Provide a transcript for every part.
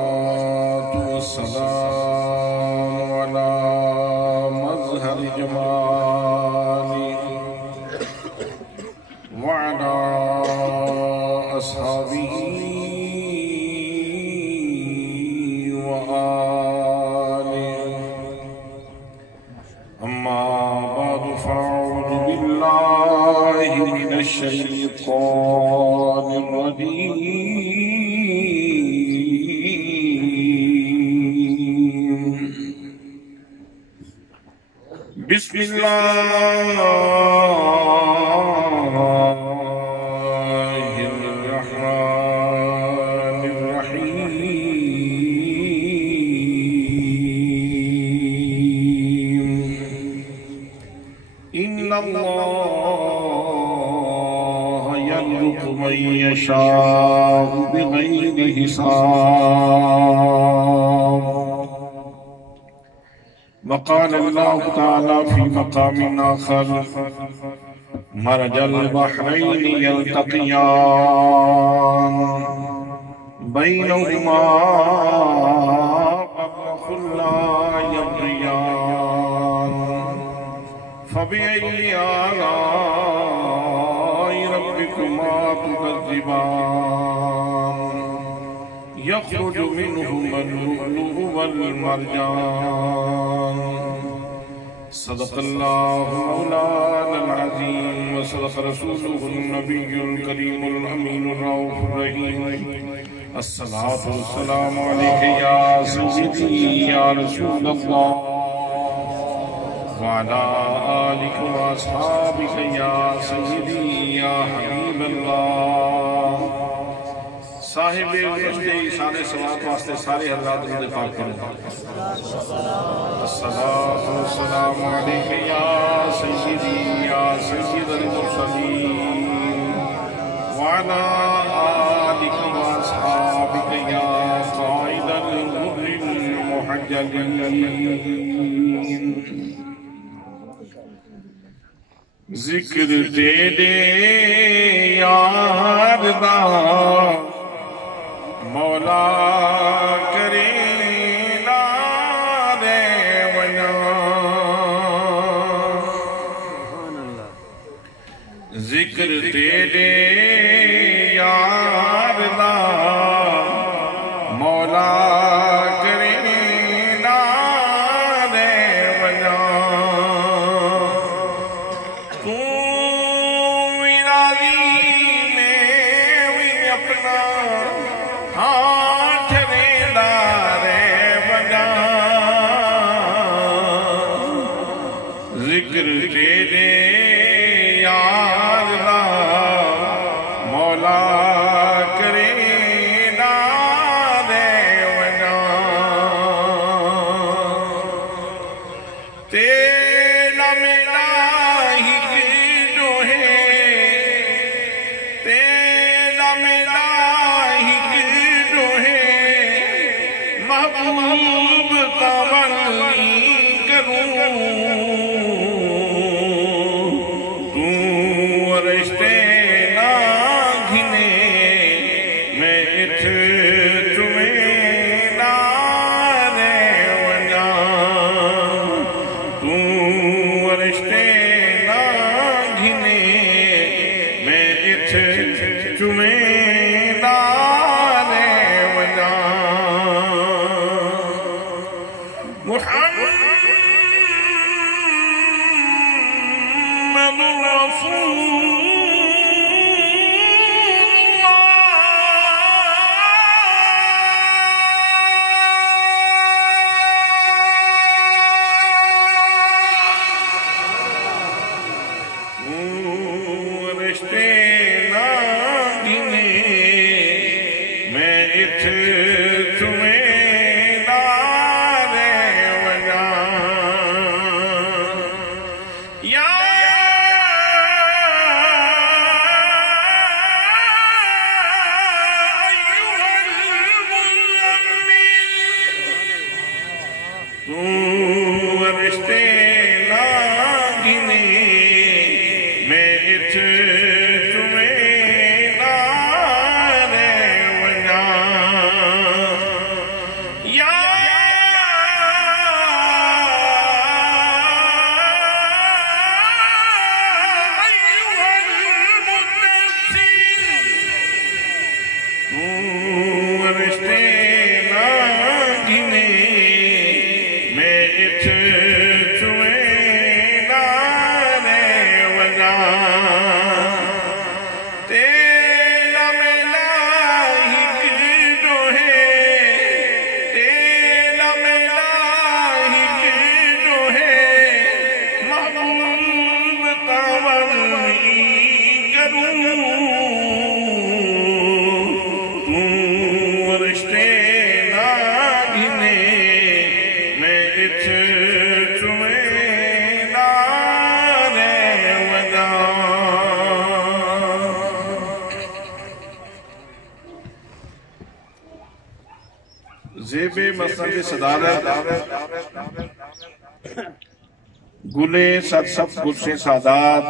والصلاة والسلام على مظهر جماله وعلى أصحابه وآله. أما بعد فأعوذ بالله من الشيطان الرجيم. بسم الله الرحمن الرحيم. إن الله يرزق من يشاء بغير حساب. وقال الله تعالى في مقام آخر: مرج البحرين يلتقيان بينهما برزخ لا يبغيان فبأي آلاء ربكما تكذبان يخرج منهما اللؤلؤ والمرجان. صدق الله مولانا العظيم وصدق رسوله النبي الكريم الأمين الرؤوف الرحيم. الصلاة والسلام عليك يا سيدي يا رسول الله وعلى آلك وأصحابك يا سيدي يا حبيب الله. صاحب رشد ایثار ثواب واسطے سارے حضرات کو پاک کریں. الصلاة والسلام علیک یا سیدی یا سید المرسلین وعلى آلک واصحابک یا قائد الغر المحجلین. ذکر تیرے یار دا مولا کرے نا دے ونا. ذکر تیرے یار دا مولا کرے نا دے ونا. تو راضی میں بھی اپنا ہاتھ ریندارے بنا. ذکر تیرے یار دا مولا کرے نا دے بنا. تیرا میرا ہی جو ہے تیرا میرا ہی جو ہے محبوب تاولی کروں. تو رشتے نہ گھنے میں اتھ تمہیں نہ دے ونا. تو رشتے نہ گھنے میں اتھ تمہیں نہ دے ونا. محمد رسول رشتے نہ گھنے میں اتھ تمہیں نہ دے ونا. یا ایھا المزمل تو رشتے نہ گھنے میں اتھ تمہیں زیب مسند صدارت گلے صد سب گلشن سادات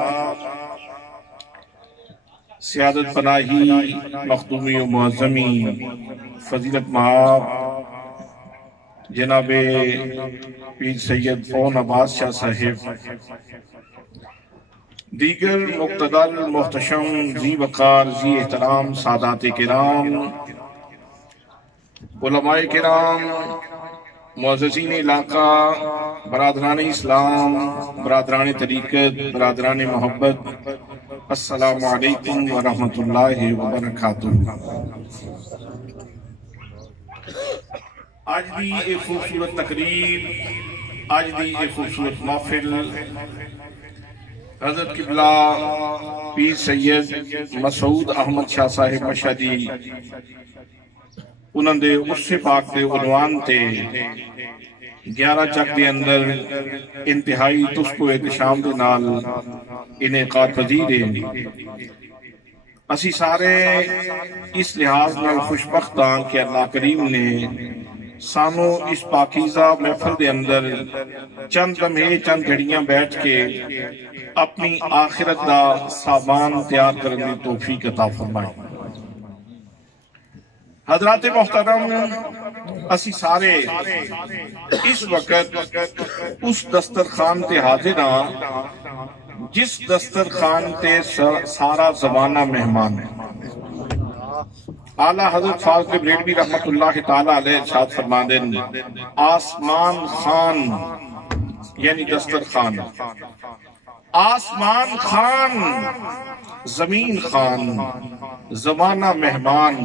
سیادت پناہی مخدومی و معظمی فضیلت محاب جناب پیر سید فون عباس شاہ صاحب دیگر مقتدر محتشم ذی وقار ذی احترام سادات کرام علماء کرام معززین علاقہ برادران اسلام برادران طریقت برادران محبت السلام علیکم ورحمۃ اللہ وبرکاتہ۔ آج دی ایک خوبصورت تقریب، آج دی ایک خوبصورت محفل حضرت قبلہ پیر سید مسعود احمد شاہ صاحب مشہدی انہوں نے اس سے پاک دے عنوان تے 11 چک دے اندر انتہائی تسکو احتشام دے نال انعقاد پذیر ہے۔ اسی سارے اس لحاظ نال خوشبخت ہاں کہ اللہ کریم نے سانو اس پاکیزہ محفل دے اندر چند لمحے چند گھڑیاں بیٹھ کے اپنی آخرت دا سامان تیار کرنے کی توفیق عطا فرمائے۔ حضرات محترم، اسی سارے اس وقت اس دسترخوان تے حاضر ہاں جس دسترخوان تے سارا زمانہ مہمان ہے۔ اعلیٰ حضرت فاضل بریلوی رحمت اللہ تعالیٰ علیہ ارشاد فرماندے آسمان خان یعنی دسترخوان، آسمان خان زمین خان زمانہ مہمان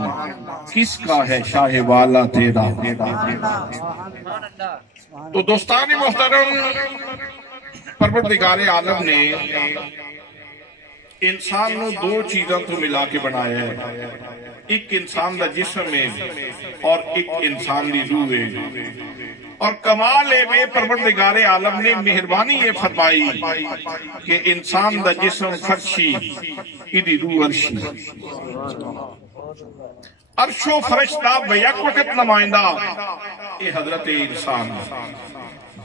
کس کا ہے شاہ والا تیرا۔ تو دوستان محترم، پروردگار عالم نے انسان نو دو چیزاں تو ملا کے بنایا ہے، ایک انسان دا جسم ہے اور ایک انسان دی روح ہے، اور کمال میں پروردگار عالم نے مہربانی یہ فرمائی کہ انسان دا جسم فرشی ایدی روح عرشی، عرش و فرشتہ بیک وقت نمائندہ یہ حضرت انسان،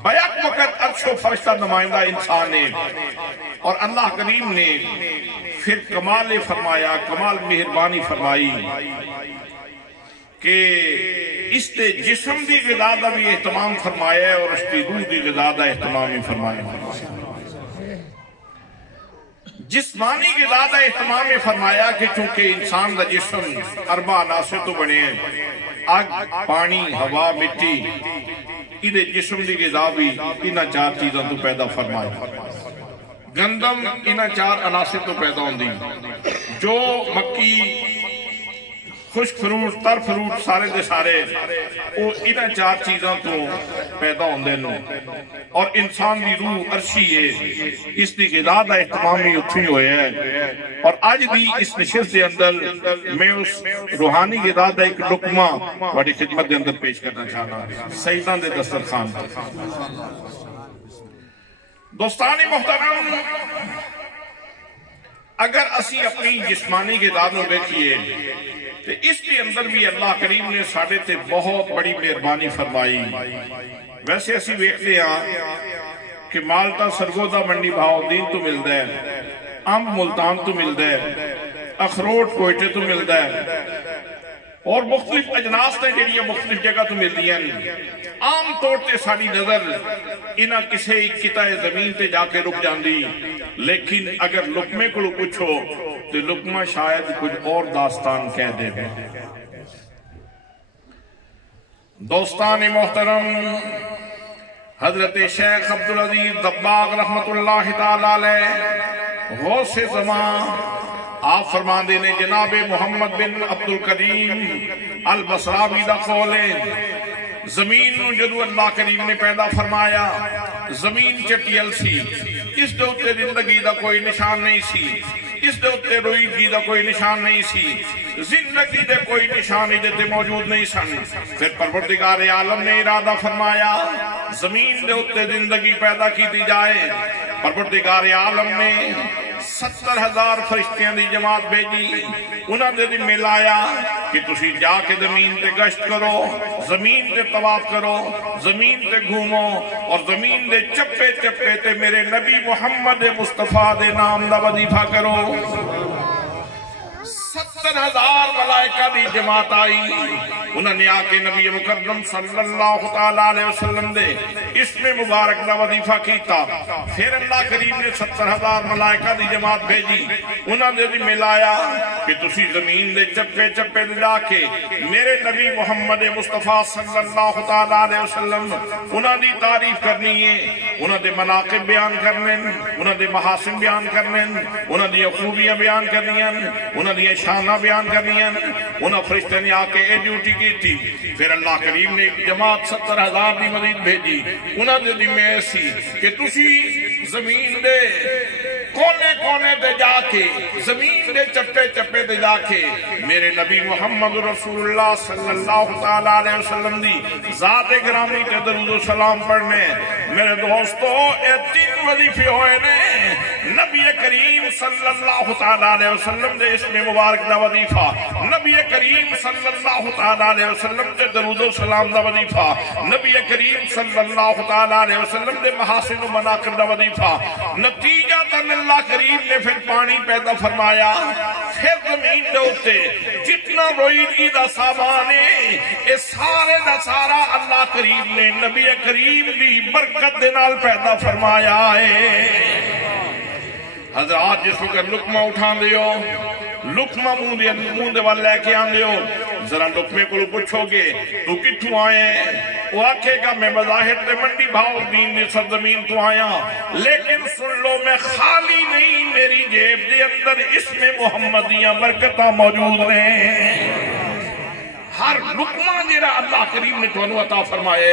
بیک وقت عرش و فرشتہ نمائندہ انسان ہے۔ اور اللہ کریم نے پھر کمال فرمایا، کمال مہربانی فرمائی کہ اس تے جسم دی غذا دا بھی اہتمام فرمایا ہے اور اس تے روح دی غذا دا اہتمام بھی فرمایا ہے۔ جسمانی غذا دا اہتمام میں فرمایا کہ چونکہ انسان دا جسم اربع عناصر تو بنے ہیں، آگ، پانی، ہوا، مٹی، ادھے جسم دی غذا بھی انہاں 4 چیزاں تو پیدا فرمایا۔ گندم انہاں 4 عناصر تو پیدا ہوندی، جو مکی، خشک فروٹ، تر فروٹ سارے دے سارے وہ انہاں 4 چیزاں تو پیدا ہوندے نو، اور انسان دی روح عرشی ہے، اس دی غذا دا اہتمام ہی اتھی ہوئے ہے۔ اور آج دی اس نشست دے اندر میں اس روحانی غذا دا ایک لقمہ بڑی خدمت دے اندر پیش کرنا چاہنا سیدان دے دسترخوان۔ دوستان محترم، اگر اسی اپنی جسمانی غذا نو دیکھیے تو اس کے اندر بھی اللہ کریم نے ساڑھے تے بہت بڑی مہربانی فرمائی۔ ویسے اسی ویکھتے ہیں کہ مالٹا سرگودا منڈی بہاؤدین تو ملتا ہے، امب ملتان تو ملتا ہے، اخروٹ کوئٹے تو ملتا ہے، اور مختلف اجناس نے جڑیاں مختلف جگہ تو ملتی ہیں۔ عام طور تے ساری نظر انہاں کسے قطع زمین تے جا کے رک جاندی، لیکن اگر لقمے کو پوچھو تو لقمہ شاید کچھ اور داستان کہہ دے گا۔ دوستان محترم، حضرت شیخ عبدالعزیز دباغ رحمت اللہ تعالیٰ علیہ غوث زمان آپ فرمان دینے جناب محمد بن عبدالکریم البصراوی دا قول ہے زمین نو جدو اللہ کریم نے پیدا فرمایا زمین چٹیل سی اس دے اتے زندگی دا کوئی نشان نہیں سی اس دے اتے روئیدگی دا کوئی نشان نہیں سی زندگی دے کوئی نشان دیتے موجود نہیں سن پھر پروردگار عالم نے ارادہ فرمایا زمین دے اتے زندگی پیدا کی دی جائے پروردگار عالم نے 70,000 فرشتیاں دی جماعت بھیجی انہاں دے ذمہ لایا کہ تسی جا کے زمین تے گشت کرو زمین تے طواف کرو زمین تے گھومو اور زمین دے چپے چپے تے میرے نبی محمد مصطفیٰ دے نام دا وظیفہ کرو 70,000 ملائکہ دی جماعت آئی انہوں نے آکے نبی مکرم صلی اللہ علیہ وسلم دے اسم مبارک دا وظیفہ کیتا پھر اللہ کریم نے 70,000 ملائکہ دی جماعت بھیجی انہوں نے ذمہ لایا کہ تسی زمین دے چپے چپے دے جا کے میرے نبی محمد مصطفیٰ صلی اللہ علیہ وسلم انہوں دی تعریف کرنی ہے انہوں دے مناقب بیان کرنے انہوں دے محاسن بیان کرنے انہوں دی خوبیاں بیان کرنی انہوں دی شانہ بیان کرنی انہوں فرشتے نے آکے اے ڈیوٹی کی تھی پھر اللہ کریم نے ایک جماعت 70,000 دی مزید بھیجی انہوں نے ذمہ ایسی کہ تسی زمین دے کونے کونے دے جا کے زمین دے چپے چپے دے جا کے میرے نبی محمد رسول اللہ صلی اللہ علیہ وسلم دی ذات گرامی تے درود و سلام پڑھنے میرے دوستو اے 3 وظیفے ہوئے نے نبی کریم صلی اللہ علیہ وسلم دے اسم مبارک دا وظیفہ نبی کریم صلی اللہ علیہ وسلم دے درود و سلام دا وظیفہ نبی کریم صلی اللہ علیہ وسلم دے محاسن و مناقب دا وظیفہ نتیجہ تن اللہ کریم نے پھر پانی پیدا فرمایا پھر زمین دے ہوتے جتنا روئیدگی دا سامان ہے اس سارے دا سارا اللہ کریم نے نبی کریم دی برکت دے نال پیدا فرمایا ہے حضرات جس وقت لقمہ اٹھان دیو لقمہ منہ دے وال لے کے آن دیو ذرا لقمے کو پوچھو گے تو کتھوں آئے وہ آکھے گا میں بظاہر تے منڈی بھاؤ دین دی سرزمین تو آیا لیکن سن لو میں خالی نہیں میری جیب دے اندر اسم محمدیاں برکتہ موجود ہیں ہر لقمہ جیرا اللہ کریم نے تو عطا فرمائے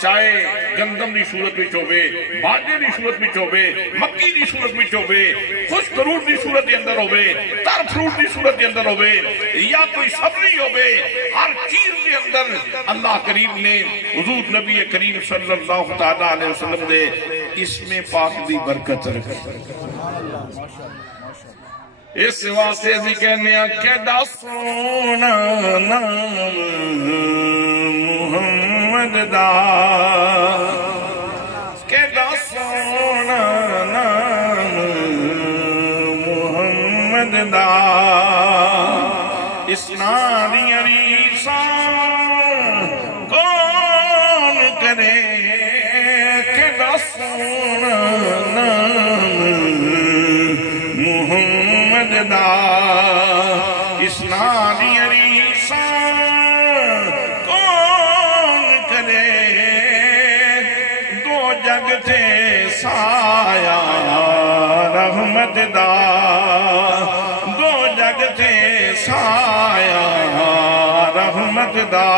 چاہے گندم دی صورت میں چوبے باجے دی صورت میں چوبے مکی دی صورت میں چوبے خشک فروٹ دی صورت کے اندر ہوئے تر فروٹ دی صورت کے اندر ہوئے یا کوئی سبزی ہوئے ہر چیز کے اندر اللہ کریم نے حضور نبی کریم صلی اللہ علیہ وسلم دے اسم پاک دی برکت رکھے اس واسطے بھی کہنے کیڈا سونا نام محمد دا کیڈا سونا نام محمد دا اس ناری ریساں کون کرے کیڈا سونا نام دا اس ناری ریساں کون کرے دو جگ تھے سایہ رحمت دا دو جگ تھے سایہ رحمت دا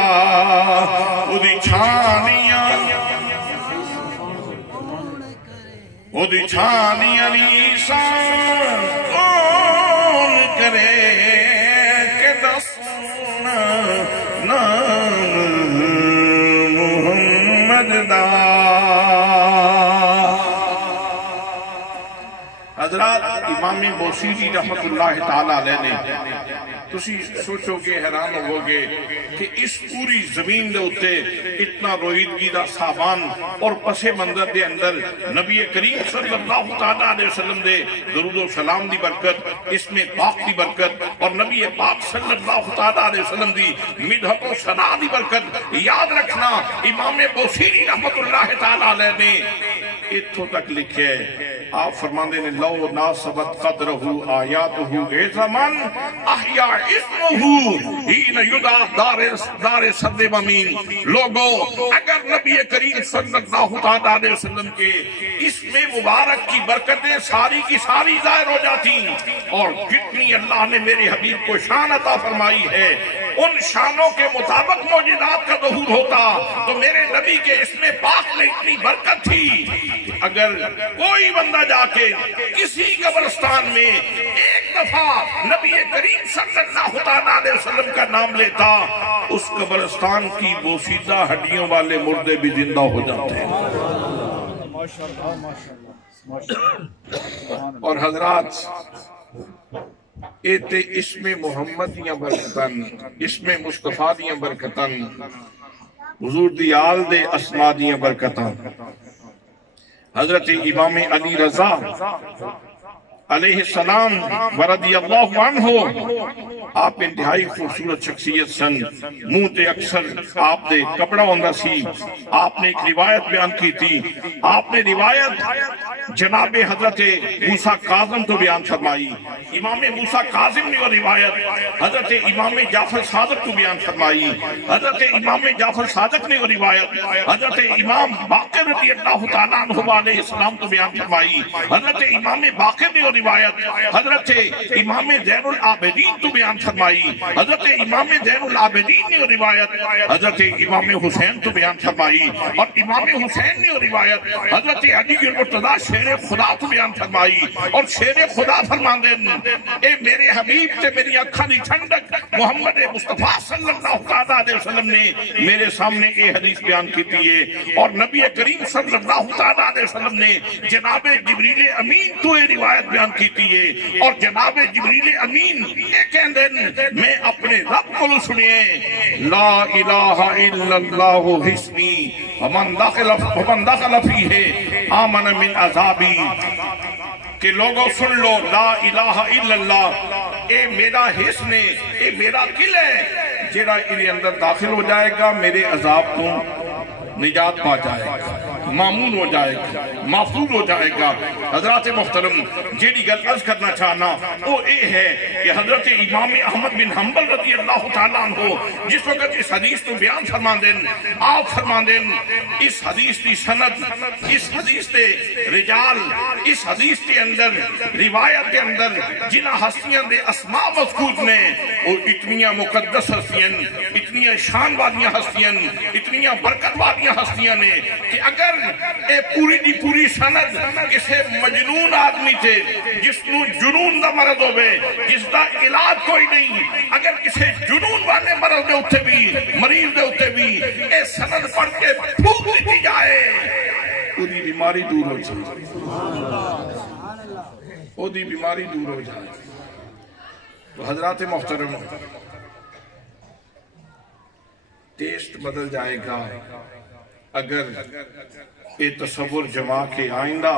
ادھی چھانیاں ریساں کرے کہ دسونا نام محمد دا حضرات امام بوسیری رحمت اللہ تعالیٰ علیہ نے تسی سوچو گے حیران ہو گے کہ اس پوری زمین دے ہوتے اتنا روئیدگی دا سامان اور پس منظر دے اندر نبی کریم صلی اللہ علیہ وسلم دے درود و سلام دی برکت اسم پاک دی برکت اور نبی پاک صلی اللہ علیہ وسلم دی مدحت و ثنا دی برکت یاد رکھنا امام بوسیری رحمت اللہ تعالیٰ علیہ نے اتھوں تک لکھے آپ فرماندے نے لو ناسبت قدرہو آیاتہو اعظمن احیا اسمہو ہین یدع دار صد ومین. لوگو اگر نبی کریم صلی اللہ علیہ وسلم کے اسم مبارک کی برکتیں ساری کی ساری ظاہر ہو جاتی اور جتنی اللہ نے میرے حبیب کو شان عطا فرمائی ہے ان شانوں کے مطابق معجزات کا ظہور ہوتا تو میرے نبی کے اسم پاک میں اتنی برکت تھی. اگر کوئی بندہ جا کے کسی قبرستان میں ایک دفعہ نبی کریم صلی اللہ علیہ وسلم کا نام لیتا اس قبرستان کی بوسیدہ ہڈیوں والے مردے بھی زندہ ہو جاتے ہیں. اور حضرات ایتے اسم محمد دیاں برکتن اسم مصطفیٰ دیاں برکتن حضور دی آل دے اسماء دیاں برکتن حضرت امام علی رضا علیہ السلام ورضی اللہ عنہ آپ انتہائی خوبصورت شخصیت سن. منہ تے اکثر آپ دے کپڑا ہوندہ سی. آپ نے ایک روایت بیان کی تھی. آپ نے روایت جناب حضرت موسیٰ کاظم تو بیان فرمائی. امام موسیٰ کاظم نے وہ روایت حضرت امام جعفر صادق تو بیان فرمائی. حضرت امام جعفر صادق نے وہ روایت حضرت امام باقر رضی اللہ تعالیٰ عنہ علیہ السلام تو بیان فرمائی. حضرت امام باقر نے وہ روایت حضرت امام زین العابدین تو بیان فرمائی. حضرت امام زین العابدین نے وہ روایت حضرت امام حسین تو بیان فرمائی. اور امام حسین نے وہ روایت حضرت علی المرتضیٰ شیر خدا تو بیان فرمائی. اور شیر خدا فرماندے اے میرے حبیب تے میری اکھاں دی ٹھنڈک محمد مصطفیٰ صلی اللہ علیہ وسلم نے میرے سامنے یہ حدیث بیان کی ہے. اور نبی کریم صلی اللہ علیہ وسلم نے جناب جبریل امین تو یہ روایت بیان کی ہے. اور جناب جبریل امین یہ کہندے میں اپنے رب کو سنیے لا الہ الا اللہ حسنی ومن دخل فیہ آمن من عذابی کہ لوگوں سن لو لا الہ الا اللہ اے میرا حسن ہے اے میرا قل ہے جیڑا انہیں اندر داخل ہو جائے گا میرے عذاب کو نجات پا جائے گا معمول ہو جائے گا محفوظ ہو جائے گا. حضرات محترم جیڑی گل عرض کرنا چاہنا وہ یہ ہے کہ حضرت امام احمد بن حنبل رضی اللہ تعالیٰ عنہ جس وقت اس حدیث کو بیان فرماندن آپ فرماندن اس حدیث کی سند اس حدیث کے رجال اس حدیث کے اندر روایت کے اندر جنہ ہستیاں دے اسماء مذکور نے وہ اتنیاں مقدس ہستیاں اتنیاں شان والیاں ہستیاں اتنیاں برکت والیاں ہستیاں نے کہ اگر اے پوری دی پوری سند کسے مجنون آدمی تھے جس نو جنون دا مرض ہوئے جس دا علاج کوئی نہیں اگر کسے جنون والے مرض دے ہوتے بھی مریض دے ہوتے بھی اے سند پڑھ کے پھوک دیتی جائے پوری بیماری دور ہو جائے پوری بیماری دور ہو جائے. تو حضرات محترم ٹیسٹ بدل جائے گا اگر یہ تصور جما کے آئندہ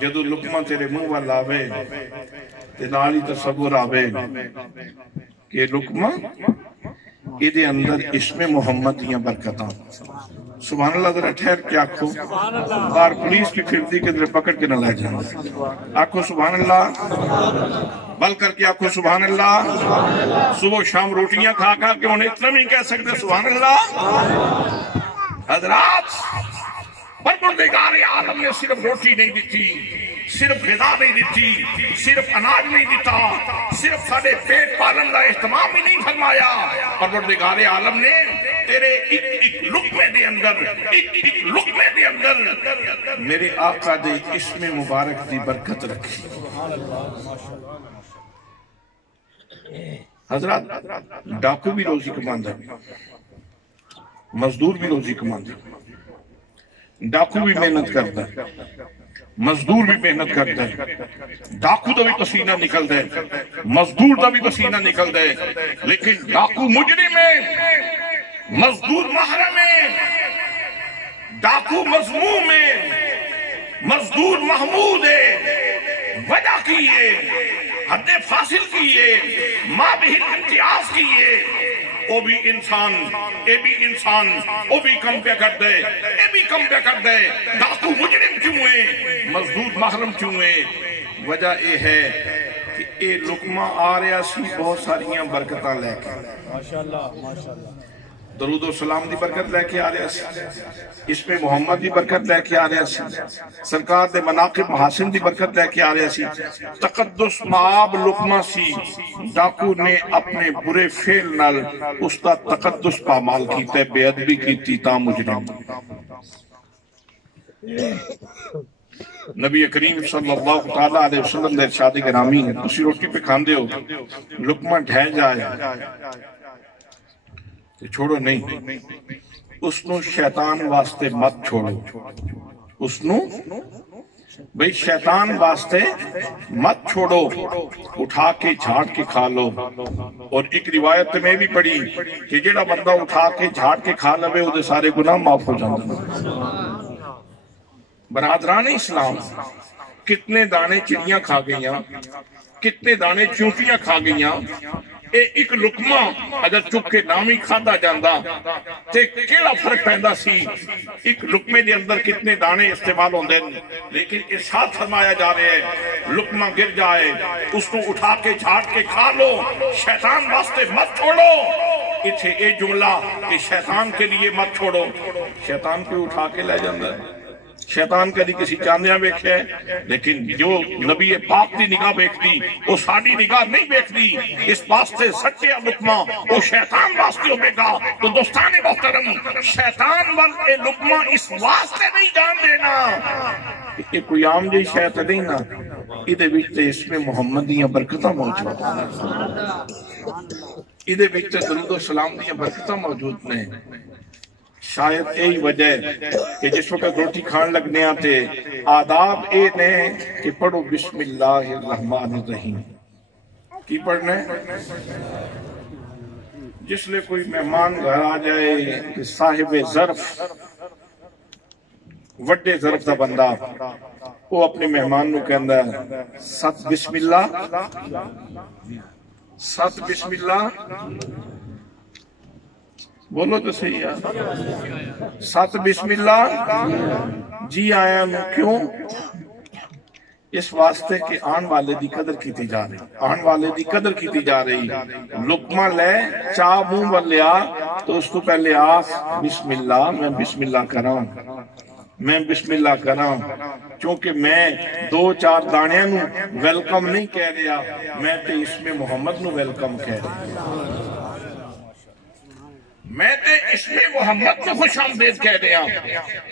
جدو لقمہ تیرے منہ والا آوے تنالی تصور آوے کہ لقمہ ایدے اندر اسم محمد یا برکتاں سبحان اللہ ذرا ٹھہر کے آنکھو بار پولیس کی پھرتی کے در پکڑ کے نہ لے جائیں آنکھو سبحان اللہ بل کر کے آنکھو سبحان اللہ صبح شام روٹیاں کھا کھا کے انہیں اتنا نہیں کہہ سکتے سبحان اللہ. حضرات پروردگار عالم نے صرف روٹی نہیں دیتی صرف غذا نہیں دیتی صرف اناج نہیں دیتا صرف سارے پیٹ پالن کا اہتمام ہی نہیں فرمایا. پروردگار عالم نے تیرے ایک لقمے دے اندر ایک لقمے دے اندر میرے آقا دے اسم مبارک دی برکت رکھی. حضرات ڈاکو بھی روزی کماندہ مزدور بھی روزی کماندہ ڈاکو بھی محنت کرتا ہے مزدور بھی محنت کرتا ہے ڈاکو دا بھی پسینہ نکل دے مزدور دا بھی پسینہ نکل دے لیکن ڈاکو مجرم ہے مزدور محرم ہے ڈاکو مضموم ہے مزدور محمود ہے وجہ کیے حد فاصل کیے ماں بھی امتیاز کیے وہ بھی انسان اے بھی انسان وہ بھی کم پہ کر دے اے بھی کم پہ کر دے ڈاکو مجرم کیوں ہے مزدور محرم کیوں ہے؟ وجہ یہ ہے کہ اے لقمہ آ رہا سی بہت ساریاں برکتاں لے کے، ماشاءاللہ ماشاءاللہ، درود و سلام دی برکت لے کے آ رہا سی، اس میں محمد دی برکت لے کے آ رہا سی، سرکار دے مناقب محاسن دی برکت لے کے آ رہا سی، تقدس معاب لقمہ سی، ڈاکو نے اپنے برے فعل نال اس دا تقدس پامال کیتے، بے ادبی کیتی تا مجرم۔ نبی کریم صلی اللہ علیہ وسلم دے ارشاد گرامی ہے، تسی روٹی پہ کھاندے ہو، لقمہ ڈھہ جائے تو چھوڑو نہیں، اس نو شیطان واسطے مت چھوڑو، اس نو بھئی شیطان واسطے مت چھوڑو، اٹھا کے جھاڑ کے کھا لو۔ اور ایک روایت میں بھی پڑھی کہ جڑا بندہ اٹھا کے جھاڑ کے کھا لوے وہ دے سارے گناہ معاف ہو جاندے۔ برادران اسلام، کتنے دانے چڑیاں کھا گئیاں، کتنے دانے چونٹیاں کھا گئیاں، ایک لقمہ اگر چک کے نامی کھادا جاندہ تے کیڑا فرق پہندا سی؟ ایک لقمے دے اندر کتنے دانے استعمال ہوندے، لیکن ارشاد فرمایا جا رہے ہیں لقمہ گر جائے اس کو اٹھا کے جھاڑ کے کھا لو، شیطان واسطے مت چھوڑو۔ اتھے اے جملہ کہ شیطان کے لیے مت چھوڑو، شیطان کو اٹھا کے لے جاندہ ہے، شیطان کدی کسی چاندیاں بیکھے، لیکن جو نبی پاک دی نگاہ بیکھتی وہ ساڑی نگاہ نہیں بیکھتی، اس واسطے سچے لقمہ وہ شیطان واسطے ہوگے گا۔ تو دوستان محترم، شیطان وال اے لقمہ اس واسطے نہیں جان دینا کہ کوئی عام جی شیط نہیں نا، ادھے بیچتے اس میں محمد دیاں برکتہ موجود ہیں، ادھے بیچتے درود و سلام دیاں برکتہ موجود ہیں۔ شاید یہی وجہ ہے کہ جس وقت روٹی کھان لگنے آتے آداب اے نے کہ پڑھو بسم اللہ الرحمن الرحیم۔ کی پڑھنے؟ جس لئے کوئی مہمان گھر آ جائے کہ صاحب ظرف، وڈے ظرف دا بندہ، وہ اپنے مہمان نو کہندہ ہے ست بسم اللہ، ست بسم اللہ، بولو تو صحیح ہے، ست بسم اللہ جی آیا ہوں۔ کیوں؟ اس واسطے کہ آن والے دی قدر کیتی جا رہی، آن والے دی قدر کیتی جا رہی۔ لقمہ لے چاہ منہ والیا تو اس کو پہلے آخ بسم اللہ، میں بسم اللہ کراں، میں بسم اللہ کراں، چونکہ میں دو چار دانیاں نو ویلکم نہیں کہہ رہا، میں تے اس میں محمد نو ویلکم کہہ رہا، میں تے اس میں محمد کو خوش آمدید کہہ دیا،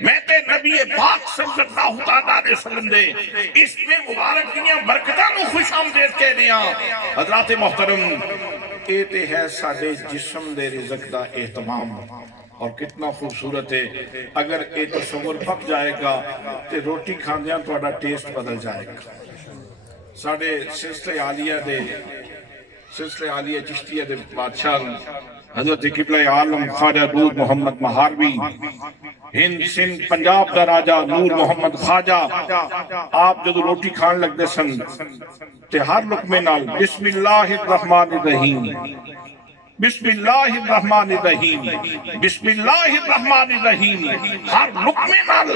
میں تے نبی پاک صلی اللہ علیہ وسلم دے اس میں مبارک دیاں برکتاں کو خوش آمدید کہہ دیا۔ حضرات محترم، اے تے ہے ساڑے جسم دے رزق دا اہتمام، اور کتنا خوبصورت ہے۔ اگر اے تصور پک جائے گا تے روٹی کھاندیاں تو اڈا ٹیسٹ بدل جائے گا۔ ساڑے سلسلہ عالیہ چشتیہ دے بادشاہ حضرت قبلہ عالم خواجہ نور محمد مہاروی، ہند سندھ پنجاب دا راجہ نور محمد خواجہ، آپ جدو روٹی کھان لگ دے سن تے ہر لقمے نال بسم اللہ الرحمن الرحیم، بسم اللہ الرحمن الرحیم، بسم اللہ الرحمن الرحیم، ہر لقمے نال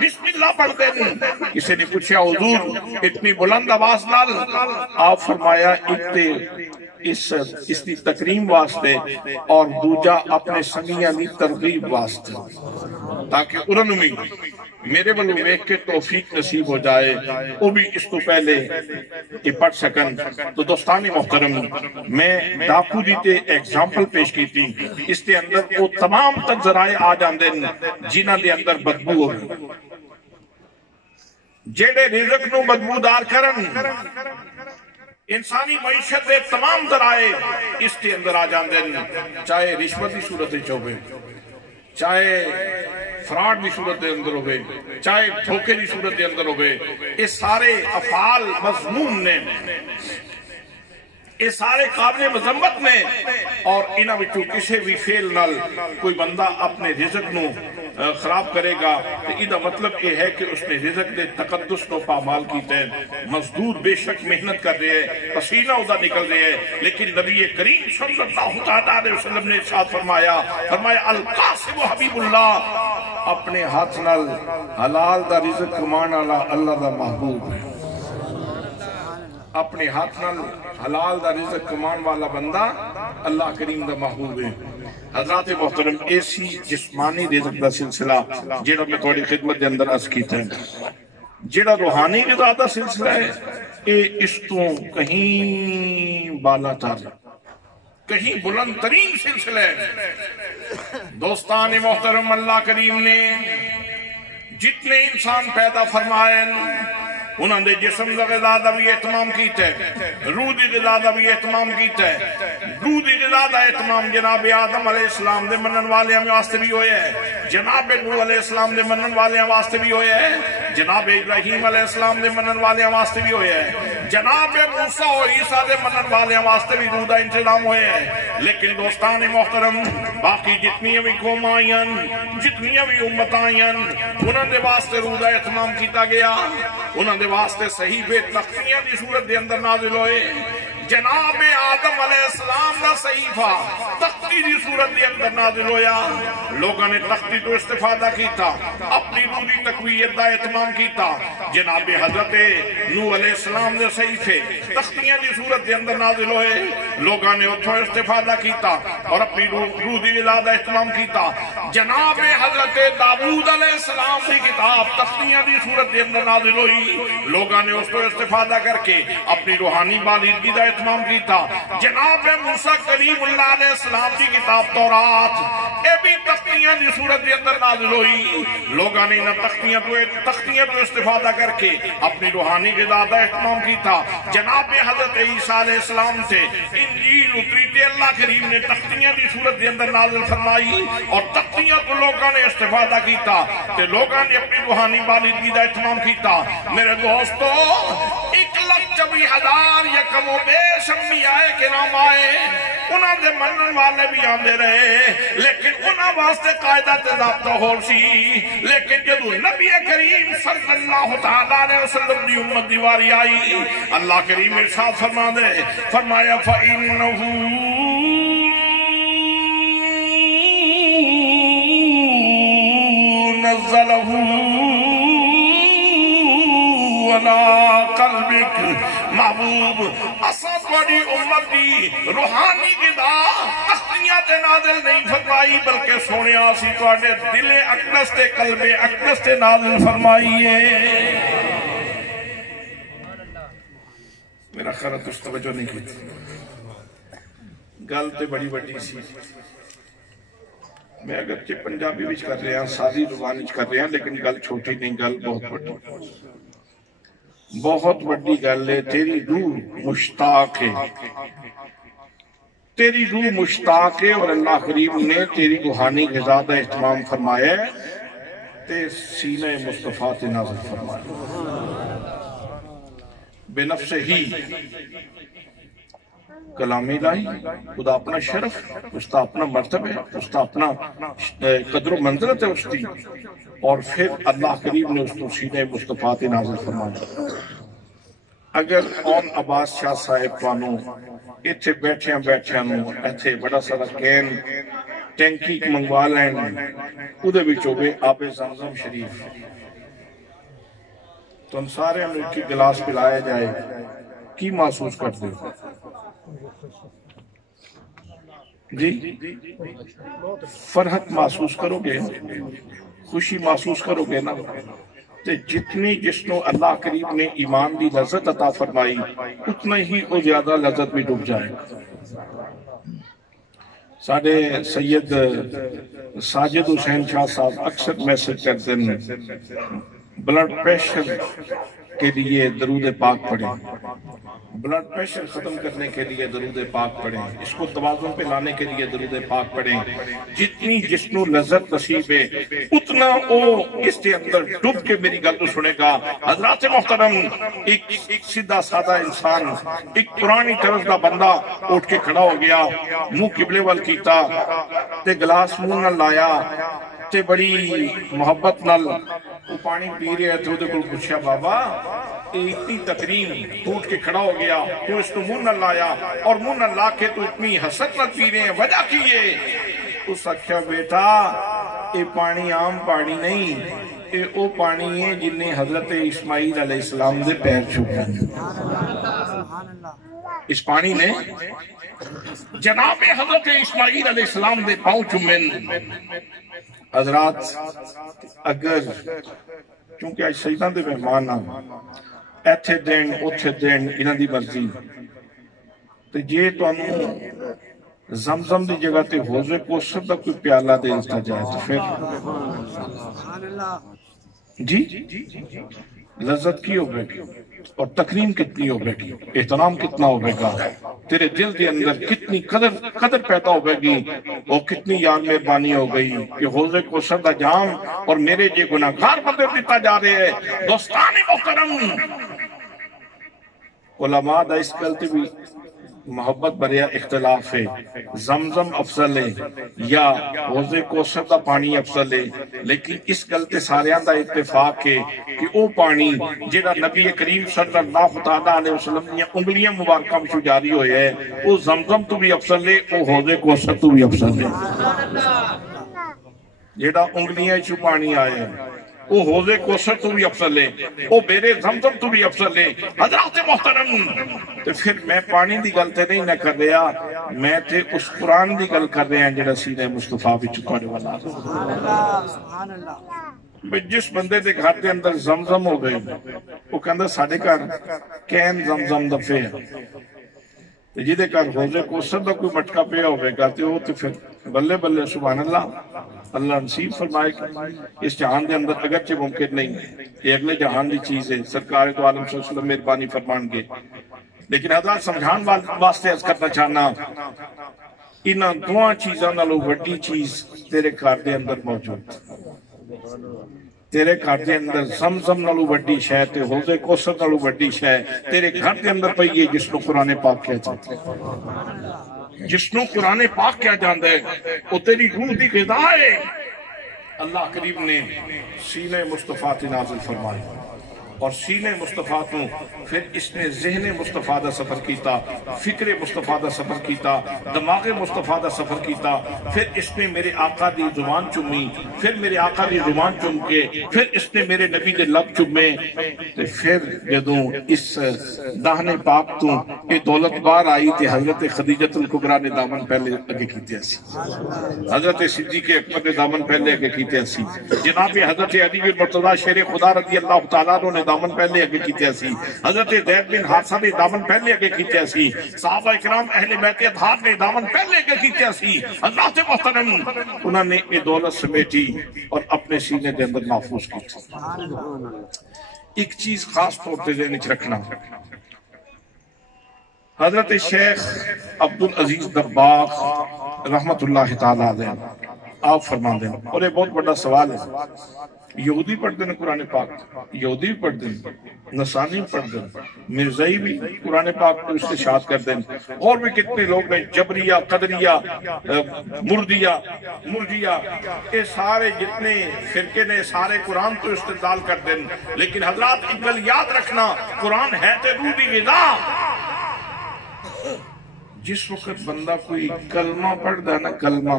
بسم اللہ پڑھ دیں۔ کسی نے پوچھا حضور اتنی بلند آواز نال؟ آپ فرمایا اکتے اس دی تکریم واسطے اور دوجا اپنے سنگیاں دی ترغیب واسطے، تاکہ انہوں میں میرے بلو ایک کے توفیق نصیب ہو جائے وہ بھی اس تو پہلے یہ پڑھ سکن۔ تو دوستانی محترم، میں ڈاکو دیتے ایگزامپل پیش کی تھی، اس کے اندر وہ تمام تک ذرائع آ جاندے جنہ دے اندر بدبو ہو گئے، جیڑے رزق نو بدبودار کرن، انسانی معیشت دے تمام ذرائع اس کے اندر آ جاندے، چاہے رشوت دی صورت چوبے، چاہے فراڈ دی صورت دے اندر ہوئے، چاہے دھوکے دی صورت دے اندر ہوئے، یہ سارے افعال مضمون نے یہ سارے قابل مذمت نے اور انہاں وچوں کسی بھی فعل نال کوئی بندہ اپنے رزق نو خراب کرے گا تو یہ مطلب یہ ہے کہ اس نے رزق دے تقدس کو پامال کیتے ہیں. مزدور بے شک محنت کر رہے ہیں, پسینہ ادھر نکل رہے ہیں, لیکن نبی کریم صلی اللہ علیہ وسلم نے ارشاد فرمایا القاسم حبیب اللہ, اپنے ہاتھ نال حلال دا رزق کمان والا اللہ دا محبوب ہے. اپنے ہاتھ نال حلال دا رزق کمان والا بندہ اللہ کریم دا محبوب ہے. حضرات محترم, ایسی جسمانی رزق دا سلسلہ جڑا میں تھوڑی خدمت دے اندر عرض کیتا ہے, جڑا روحانی رزق دا سلسلہ ہے یہ اس تو کہیں بالا تر, کہیں بلند ترین سلسلہ ہے. دوستان محترم, اللہ کریم نے جتنے انسان پیدا فرمائے انہوں نے جسم دا غذا دا بھی اہتمام کیتا ہے, روح دی غذا دا بھی اہتمام کیتا ہے. روح دی غذا دا اہتمام جناب آدم علیہ السلام دے منن والے ہمیں واسطے بھی ہوئے ہے, جناب نوح علیہ السلام دے منن والے ہمیں واسطے بھی ہوئے ہے, جناب ابراہیم علیہ السلام دے منن والے ہمیں واسطے بھی ہوئے ہے, جناب موسیٰ و عیسیٰ دے منن والے ہمیں واسطے بھی روح دا انتظام ہوئے ہے. لیکن دوستان محترم, باقی جتنی بھی قوم آئین, جتنی بھی امت آئین, انہوں نے واسطے روح دا اہتمام کیتا گیا, انہوں نے واسطے صحیفے تختیاں دی صورت دے اندر نازل ہوئے. جناب آدم علیہ السلام دا صحیفہ تختی دی صورت دے اندر نازل ہویا. لوگوں نے تختی تو استفادہ کیتا, اپنی روح دی تقویت دا اہتمام کیتا. جناب حضرت نوح علیہ السلام دے صحیفے تختیاں دی صورت دے اندر نازل ہوئے, لوگوں نے اتھوں استفادہ کیتا اور اپنی روح دی غذا دا اہتمام کیتا. جناب حضرت داؤد علیہ السلام دی کتاب تختیاں دی صورت دے اندر نازل ہوئی, لوگوں نے اس کو استفادہ کر کے اپنی روحانی بالیدگی دا اہتمام کیتا. جناب موسیٰ کلیم اللہ علیہ السلام کی کتاب تورات اے بھی تختیاں دی صورت دے اندر نازل ہوئی, لوگوں نے انہاں تختیاں تو استفادہ کر کے اپنی روحانی غذا دا اہتمام کیتا. جناب حضرت عیسیٰ علیہ السلام سے انجیل اتری تے اللہ کریم نے تختیاں دی صورت دے اندر نازل فرمائی اور تختیاں تو لوگوں نے استفادہ کیتا تے لوگوں نے اپنی روحانی بالیدگی دا اہتمام کیتا. میرے دوستو, 1,24,000 یا کم و بیش انبیاء کے نام آئے, انہاں دے منن والے بھی آندے رہے, لیکن انہاں واسطے قاعدہ تے ضابطہ ہو سی. لیکن جدو نبی کریم صلی اللہ تعالیٰ علیہ وسلم دی امت دی واری آئی, اللہ کریم ارشاد فرما دے, فرمایا فَإِنَّهُ نَزَّلَهُ عَلَىٰ قَلْبِكَ. محبوب, اساں تھوڑی امت دی روحانی غذا تختیاں تے نازل نہیں فرمائی, بلکہ سونیا سی تواڈے دل اقدس تے قلب اقدس تے نازل فرمائی ہے. میرا خیال ہے توجہ نہیں کی گل تے بڑی بڑی سی. میں اگرچہ پنجابی وچ کر رہا, ساری زبان وچ کر رہا, لیکن گل چھوٹی نہیں, گل بہت بڑی, بہت بڑی گل ہے. تیری روح مشتاق ہے, تیری روح مشتاق ہے, اور اللہ کریم نے تیری روحانی غذا دا اہتمام فرمایا تے سینہ مصطفیٰ تے نازل فرمایا. بے نفس ہی کلام الہی, خدا اپنا شرف, اس کا اپنا مرتبہ ہے, اس کا اپنا قدر و منزلت ہے اس کی, اور پھر اللہ کریم نے اس کو سینہ مصطفیٰ تے نازل فرمایا. اگر اون عباس شاہ صاحب پانوں اتھے بیٹھیاں ایتھے بڑا سارا کین ٹینکی منگوا لین, ادھے بچو بے آب زمزم شریف, تو ان سارے ہم ایک گلاس پلایا جائے, کی محسوس کر دے جی؟ فرحت محسوس کرو گے, خوشی محسوس کرو گے نا. تے جتنی جسنو اللہ کریم نے ایمان دی لذت عطا فرمائی, اتنا ہی وہ زیادہ لذت بھی ڈوب جائے. ساڑھے سید ساجد حسین شاہ صاحب اکثر میسج کرتے ہیں, بلڈ پریشر کے لیے درود پاک پڑھیں، بلڈ پریشر ختم کرنے کے لیے درود پاک پڑھیں، اس کو توازن پہ لانے کے لیے درود پاک پڑھیں۔ جتنی جسم و لذت نصیب ہے اتنا وہ اس کے اندر ڈوب کے میری گل تو سنے گا۔ حضرات محترم، ایک سیدھا سادہ انسان، ایک پرانی طرز کا بندہ اٹھ کے کھڑا ہو گیا، منہ قبلے وال کیتا تے گلاس منہ نہ لایا تے بڑی محبت نال وہ پانی پی رہے تھے، وہ پوچھا بابا اتنی تکریم، اٹھ کے کھڑا ہو گیا، تو اس کو منہ نہ لایا اور منہ نہ لا کے تو اتنی حسرت نہ پی رہے ہیں، وجہ کی یہ؟ اس اکھیا بیٹا یہ پانی عام پانی نہیں، یہ وہ پانی ہے جن نے حضرت اسماعیل علیہ السلام دے پیر چھپے، اس پانی نے جناب حضرت اسماعیل علیہ السلام دے پاؤں چومن۔ حضرات اگر چونکہ آج سیدان دے مہمان ایتھے دین اتھے دین انہاں دی مرضی تو جے تو انہوں زمزم دی جگہ تے حوضے کوثر دا کوئی پیالہ دے دیتا جائے تو پھر جی لذت کی ہو گئی اور تکریم کتنی ہو گئی، احترام کتنا ہو گا، تیرے دل دے اندر کتنی قدر پیدا ہو گئی اور کتنی یار مہربانی ہو گئی کہ حوض کوثر دا جام اور میرے جے گناہگار بدل دیتا جا رہے ہیں۔ دوستان محترم، علماء دا اس گلتے بھی محبت بریا اختلاف ہے، زمزم افضل ہے یا حوض کوثر دا پانی افضل ہے، لیکن اس گلتے ساریاں دا اتفاق ہے کہ وہ پانی جیڑا نبی کریم صلی اللہ علیہ وسلم نے انگلیاں مبارکہ میں جاری ہوئے ہے، وہ زمزم تو بھی افضل ہے، وہ حوض کوثر تو بھی افضل ہے۔ جیڑا انگلیاں چو پانی آئے ہیں وہ حوض کوثر تو بھی افضل ہے، وہ بیرے زمزم تو بھی افضل ہے۔ حضرات محترم، تو پھر میں پانی دی گل تے نہیں نہ کر رہا، میں تے اس قرآن دی گل کر رہے ہیں جڑا سینہ مصطفیٰ بھی چکانے والا۔ جس بندے دے گھر دے اندر زمزم ہو گئے وہ کہندہ ساڑھے کار کین زمزم دفے ہیں، جیدے کار حوض کوثر دا کوئی مٹکا پیا ہوئے گا تو پھر بلے بلے سبحان اللہ، اللہ نصیب فرمائے کہ اس جہان دے اندر اگرچہ ممکن نہیں ہے، یہ اگلے جہان دی چیز ہے، سرکار تو عالم صلی اللہ علیہ وسلم مہربانی فرمان گے، لیکن حضرات سمجھان واسطے عرض کرنا چاہنا انہاں دعا چیزاں نالوں وڈی چیز تیرے گھر دے اندر موجود، تیرے گھر دے اندر زمزم نالوں وڈی شے تے حوض کوثر نالوں وڈی شے تیرے گھر دے اندر پئی ہے، جس کو قرآن پاک کہہ جاتا ہے، جس کو قرآن پاک کہہ جاتا ہے وہ تیری روح دی غذا ہے۔ اللہ کریم نے سینہ مصطفیٰ تے نازل فرمائی اور سینہ مصطفیٰ تو پھر اس نے ذہن مصطفیٰ دا سفر کیتا، فکر مصطفیٰ دا سفر کیتا، دماغ مصطفیٰ دا سفر کیتا، پھر اس نے میرے آقا دی زبان چمی، پھر میرے آقا دی زبان چم کے پھر اس نے میرے نبی دے لب چمے، پھر جدوں اس داہنے پاک تو یہ دولت بار آئی تھی حضرت خدیجۃ الکبریٰ نے دامن پہلے اگے کیتے اسی، حضرت صدیق اکبر نے دامن پہلے اگے کیتے اسی، جناب حضرت علی بن مرتضیٰ شیر خدا رضی اللہ تعالیٰ نے دامن پہلے اگے کیتے اسی، حضرت زید بن حارثہ نے دامن پہلے اگے کیتے اسی، صحابہ اکرام اہل بیت اطہار نے دامن پہلے اگے کیتے اسی۔ حضرات محترم، انہوں نے یہ دولت سمیٹی اور اپنے سینے کے اندر محفوظ کی تھی۔ ایک چیز خاص طور پہ ذہن وچ رکھنا، حضرت شیخ عبدالعزیز دباغ رحمت اللہ تعالیٰ علیہ آپ فرما دیں، اور یہ بہت بڑا سوال ہے، یہودی پڑھ دیں قرآن پاک، یہودی بھی پڑھ دیں، نصرانی بھی پڑھ دیں، مرزائی بھی قرآن پاک کو استشہاد کر دیں، اور بھی کتنے لوگ ہیں جبریہ، قدریہ، مرجیہ، یہ سارے جتنے فرقے نے سارے قرآن تو استدلال کر دیں، لیکن حضرات ایک گل یاد رکھنا، قرآن ہے تے روح دی غذا۔ جس وقت بندہ کوئی کلمہ پڑھ دا نا، کلمہ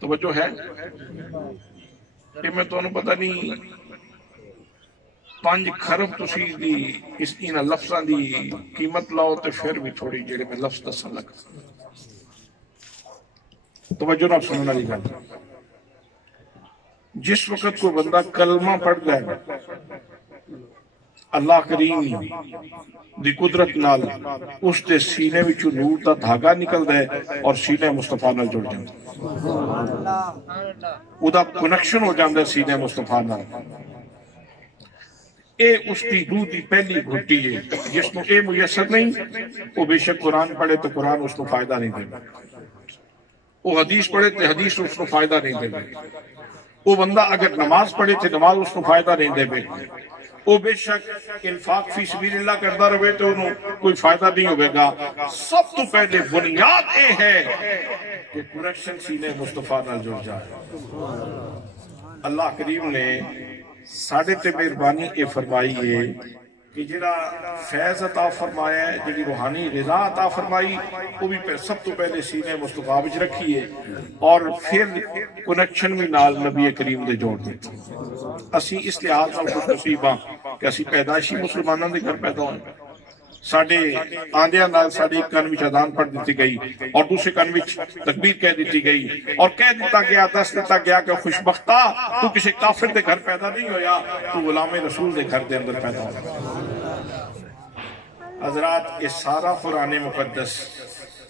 توجہ ہے کہ میں تو انہوں پتہ نہیں 5 خرب تسی دی اس انہا لفظاں دی قیمت لاؤ تے پھر بھی تھوڑی جڑے میں لفظ دسن لگا، توجہ نہ سننا لی گا۔ جس وقت کوئی بندہ کلمہ پڑھ گئے اللہ کریم دی قدرت نال اس دے سینے وچوں نور دا دھاگا نکل دے اور سینے مصطفیٰ نال جڑ جاندے، او دا کنیکشن ہو جاندے سینے مصطفیٰ نال۔ اے اس کی روح دی پہلی گھٹی ہے جس کو اے میسر نہیں وہ بے شک قرآن پڑھے تو قرآن اس کو فائدہ نہیں دے گا، وہ حدیث پڑھے تو حدیث اس کو فائدہ نہیں دے گا، وہ بندہ اگر نماز پڑھے تو نماز اس کو فائدہ نہیں دے گا، وہ بے شک انفاق فی سبیل اللہ کرتا رہے تو انہوں کوئی فائدہ نہیں ہوئے گا۔ سب تو پہلے بنیاد اے ہے کہ کنیکشن سینے مصطفیٰ نال جڑ جائے۔ اللہ کریم نے ساڑھے تے مہربانی اے فرمائی ہے کہ جڑا فیض عطا فرمایا ہے، جڑی روحانی رضا عطا فرمائی، وہ بھی سب تو پہلے سینے مصطفیٰ وچ رکھی ہے اور پھر کنیکشن بھی نال نبی کریم دے جوڑ دیتے۔ اسی اس لحاظ نال خوش نصیب ہاں کہ اسی پیدائشی مسلمانوں دے گھر پیدا ہوئے، ساڑھے آندیاں نال ساڑھے ایک کن وچ اذان پڑھ دیتی گئی اور دوسرے کن وچ تکبیر کہہ دیتی گئی اور کہہ دیتا گیا، دس دیتا گیا کہ خوشبختہ تو کسی کافر دے گھر پیدا نہیں ہویا، تو غلام رسول دے گھر دے اندر پیدا ہویا۔ حضرات یہ سارا قرآن مقدس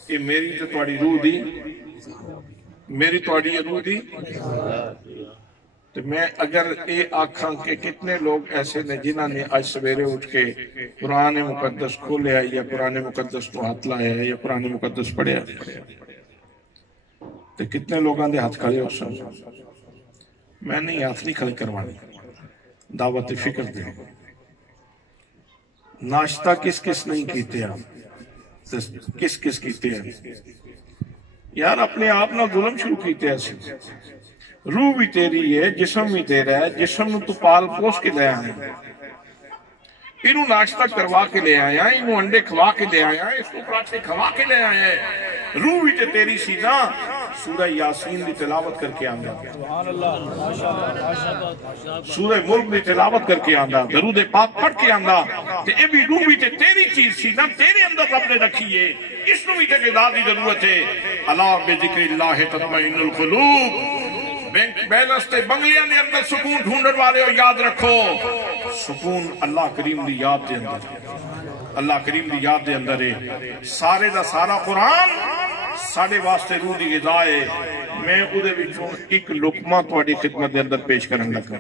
یہ میری تو تواڈی روح دی، میری تواڈی روح دی، تو میں اگر اے آکھاں کہ کتنے لوگ ایسے نے جنہاں نے آج سویرے اٹھ کے قرآن مقدس کھولے ہے یا قرآن مقدس کو ہاتھ لایا ہے یا قرآن مقدس پڑھے ہے، تو کتنے لوگاں دے ہاتھ کھڑے ہو سن؟ میں نہیں ہاتھ نہیں کھڑے کروانی، دعوت فکر دے۔ ناشتہ کس کس نہیں کیتے ہیں؟ کس کس کیتے ہیں؟ یار اپنے آپ نہ ظلم شروع کیتے ہیں۔ روح بھی تیری ہے، جسم بھی تیرا ہے، جسم تو پال پوس کے لے آئے ہیں، انہوں ناشتہ کروا کے لے آیا، انہوں انڈے کھوا کے لے آیا، اس کو پراٹھے کھوا کے لے آیا ہے۔ روح بھی تیری سیدھا سورہ یاسین دی تلاوت کر کے آندا، سورہ ملک دی تلاوت کر کے آندا، درود پاک پڑھ کے آندا، کہ اے بھی روح بھی تیری چیز سی نا، تیرے اندر رب نے رکھی ہے، اس کو بھی تے غذا دی ضرورت ہے۔ الا بذکر اللہ تطمئن القلوب، بینک بیلنس تے بنگلیاں دے اندر سکون ڈھونڈن والے ہو، یاد رکھو سکون اللہ کریم دی یاد دے اندر ہے، اللہ کریم دی یاد دے اندر ہے۔ سارے دا سارا قرآن ساڑھے واسطے روح دی غذا ہے۔ میں ادھے وچوں ایک لقمہ تواڈی خدمت دے اندر پیش کرن لگا۔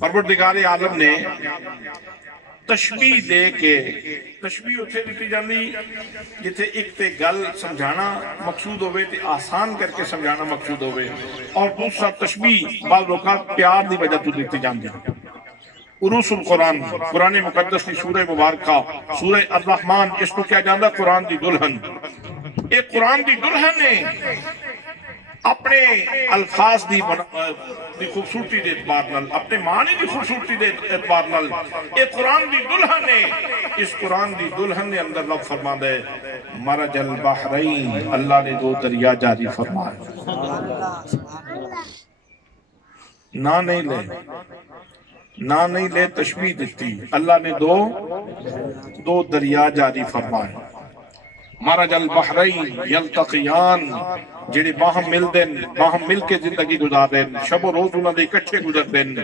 پروردگار عالم نے تشبیح دے کے، تشبیح اتھے دیتی جاندی جتھے ایک تے گل سمجھانا مقصود ہوئے تے آسان کر کے سمجھانا مقصود ہوئے، اور دوسرا تشبیح بعض اوقات پیار دی وجہ تو دیتی جاندی۔ عروس القرآن، قرآن مقدس کی سورہ مبارکہ، سورہ الرحمن، اس کو کیا جاندہ قرآن دی دلہن۔ ایک قرآن دی دلہن نے اپنے الفاظ دی خوبصورتی دے اعتبار نال، اپنے معنی دی خوبصورتی دے اعتبار نال، ایک قرآن دی دلہن نے، اس قرآن دی دلہن نے اندر لفظ فرما دے مرج البحرین، اللہ نے دو دریا جاری فرمائے۔ نہ نہیں لے تشبیح دیتی، اللہ نے دو دریا جاری فرمائے۔ مرج البحرین یلتقیان، جڑے باہم مل دن، باہم مل کے زندگی گزار دن، شب و روز انہاں دے اکٹھے گزر دن،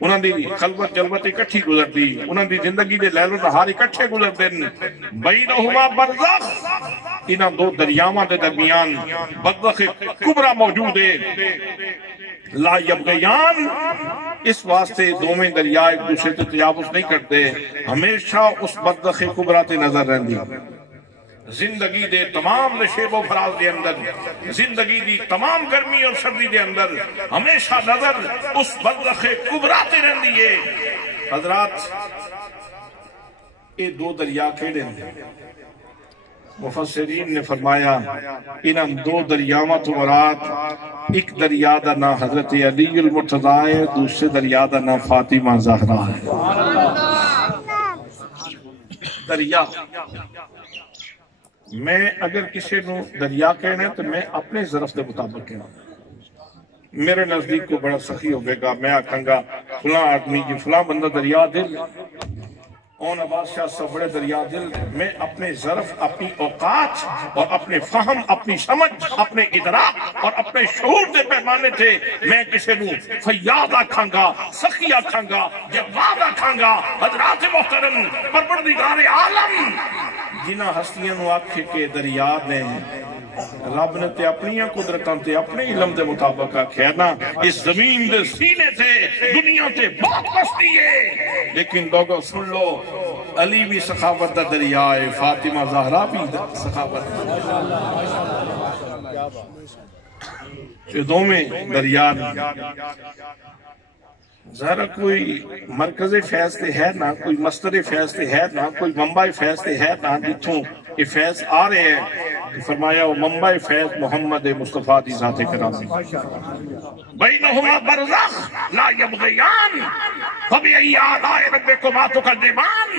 انہاں دی خلوت جلوت اکٹھی گزر دی، انہاں دی زندگی دے لیل و نہار اکٹھے گزر دن، بینہما برزخ، انہاں دو دریاواں دے درمیان برزخ کبرا موجود ہے، لا یبغیان، اس واسطے دوویں دریا ایک دوسرے تے تجاوز نہیں کرتے، ہمیشہ اس برزخ کبرا تے نظر رہندی۔ زندگی دے تمام نشیب و فراز دے اندر، زندگی دی تمام گرمی اور سردی دے اندر ہمیشہ نظر اس برزخ کبرا تے رہندی ہے۔ حضرات یہ دو دریا کیڑے ہیں؟ مفسرین نے فرمایا انہاں دو دریاواں تو مراد ایک دریا دا نام حضرت علی المرتضیٰ ہے، دوسرے دریا دا نام فاطمہ زہرا ہے۔ دریا، میں اگر کسی نو دریا کہنا تو میں اپنے ظرف دے مطابق کہنا، میرے نزدیک کو بڑا سخی ہوگے گا، میں آکھاں گا فلاں آدمی جی فلاں بندہ دریا دل، اون عباس شاہ صاحب بڑے دریا دل، میں اپنے ظرف، اپنی اوقات اور اپنے فہم، اپنی سمجھ، اپنے ادراک اور اپنے شعور دے پیمانے تھے میں کسی نو فیاض آکھاں گا، سخی آکھاں گا، جواد آکھاں گا۔ حضرات محترم، پروردگار عالم جنہ ہستیاں نو آکھے کے دریا نے رب نے تے اپنی قدرتاں تے اپنے علم دے مطابق آکھیا نا اس زمین دے سینے تے دنیا تے بہت بستی ہے، لیکن لوگوں سن لو علی بھی سخاوت دا دریا ہے، فاطمہ زہرا بھی سخاوت یہ دو میں دریا ظاہر کوئی مرکز فیض تے ہے نا، کوئی مصدر فیض تے ہے نا، کوئی منبع فیض تے ہے نا جتوں یہ فیض آ رہے ہیں۔ فرمایا وہ منبع فیض محمد مصطفیٰ دی ذات کرامی، بینہما برزخ لا یبغیان فبأی آلاء ربکما تکذبان۔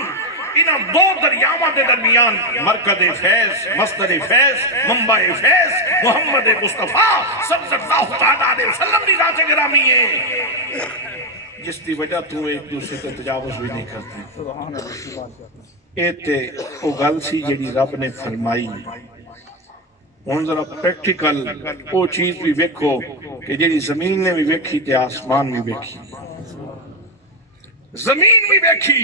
انہاں دو دریاواں دے درمیان مرکز فیض، مصدر فیض، منبع فیض محمد مصطفیٰ صلی اللہ تعالیٰ علیہ وسلم دی ذات گرامی ہے، جس کی وجہ تو ایک دوسرے کو تجاوز بھی نہیں کرتی۔ اے تے او گل سی جڑی رب نے فرمائی۔ ہن ذرا پریکٹیکل او چیز بھی ویکھو کہ جڑی زمین نے بھی ویکھی تے آسمان بھی ویکھی، زمین بھی ویکھی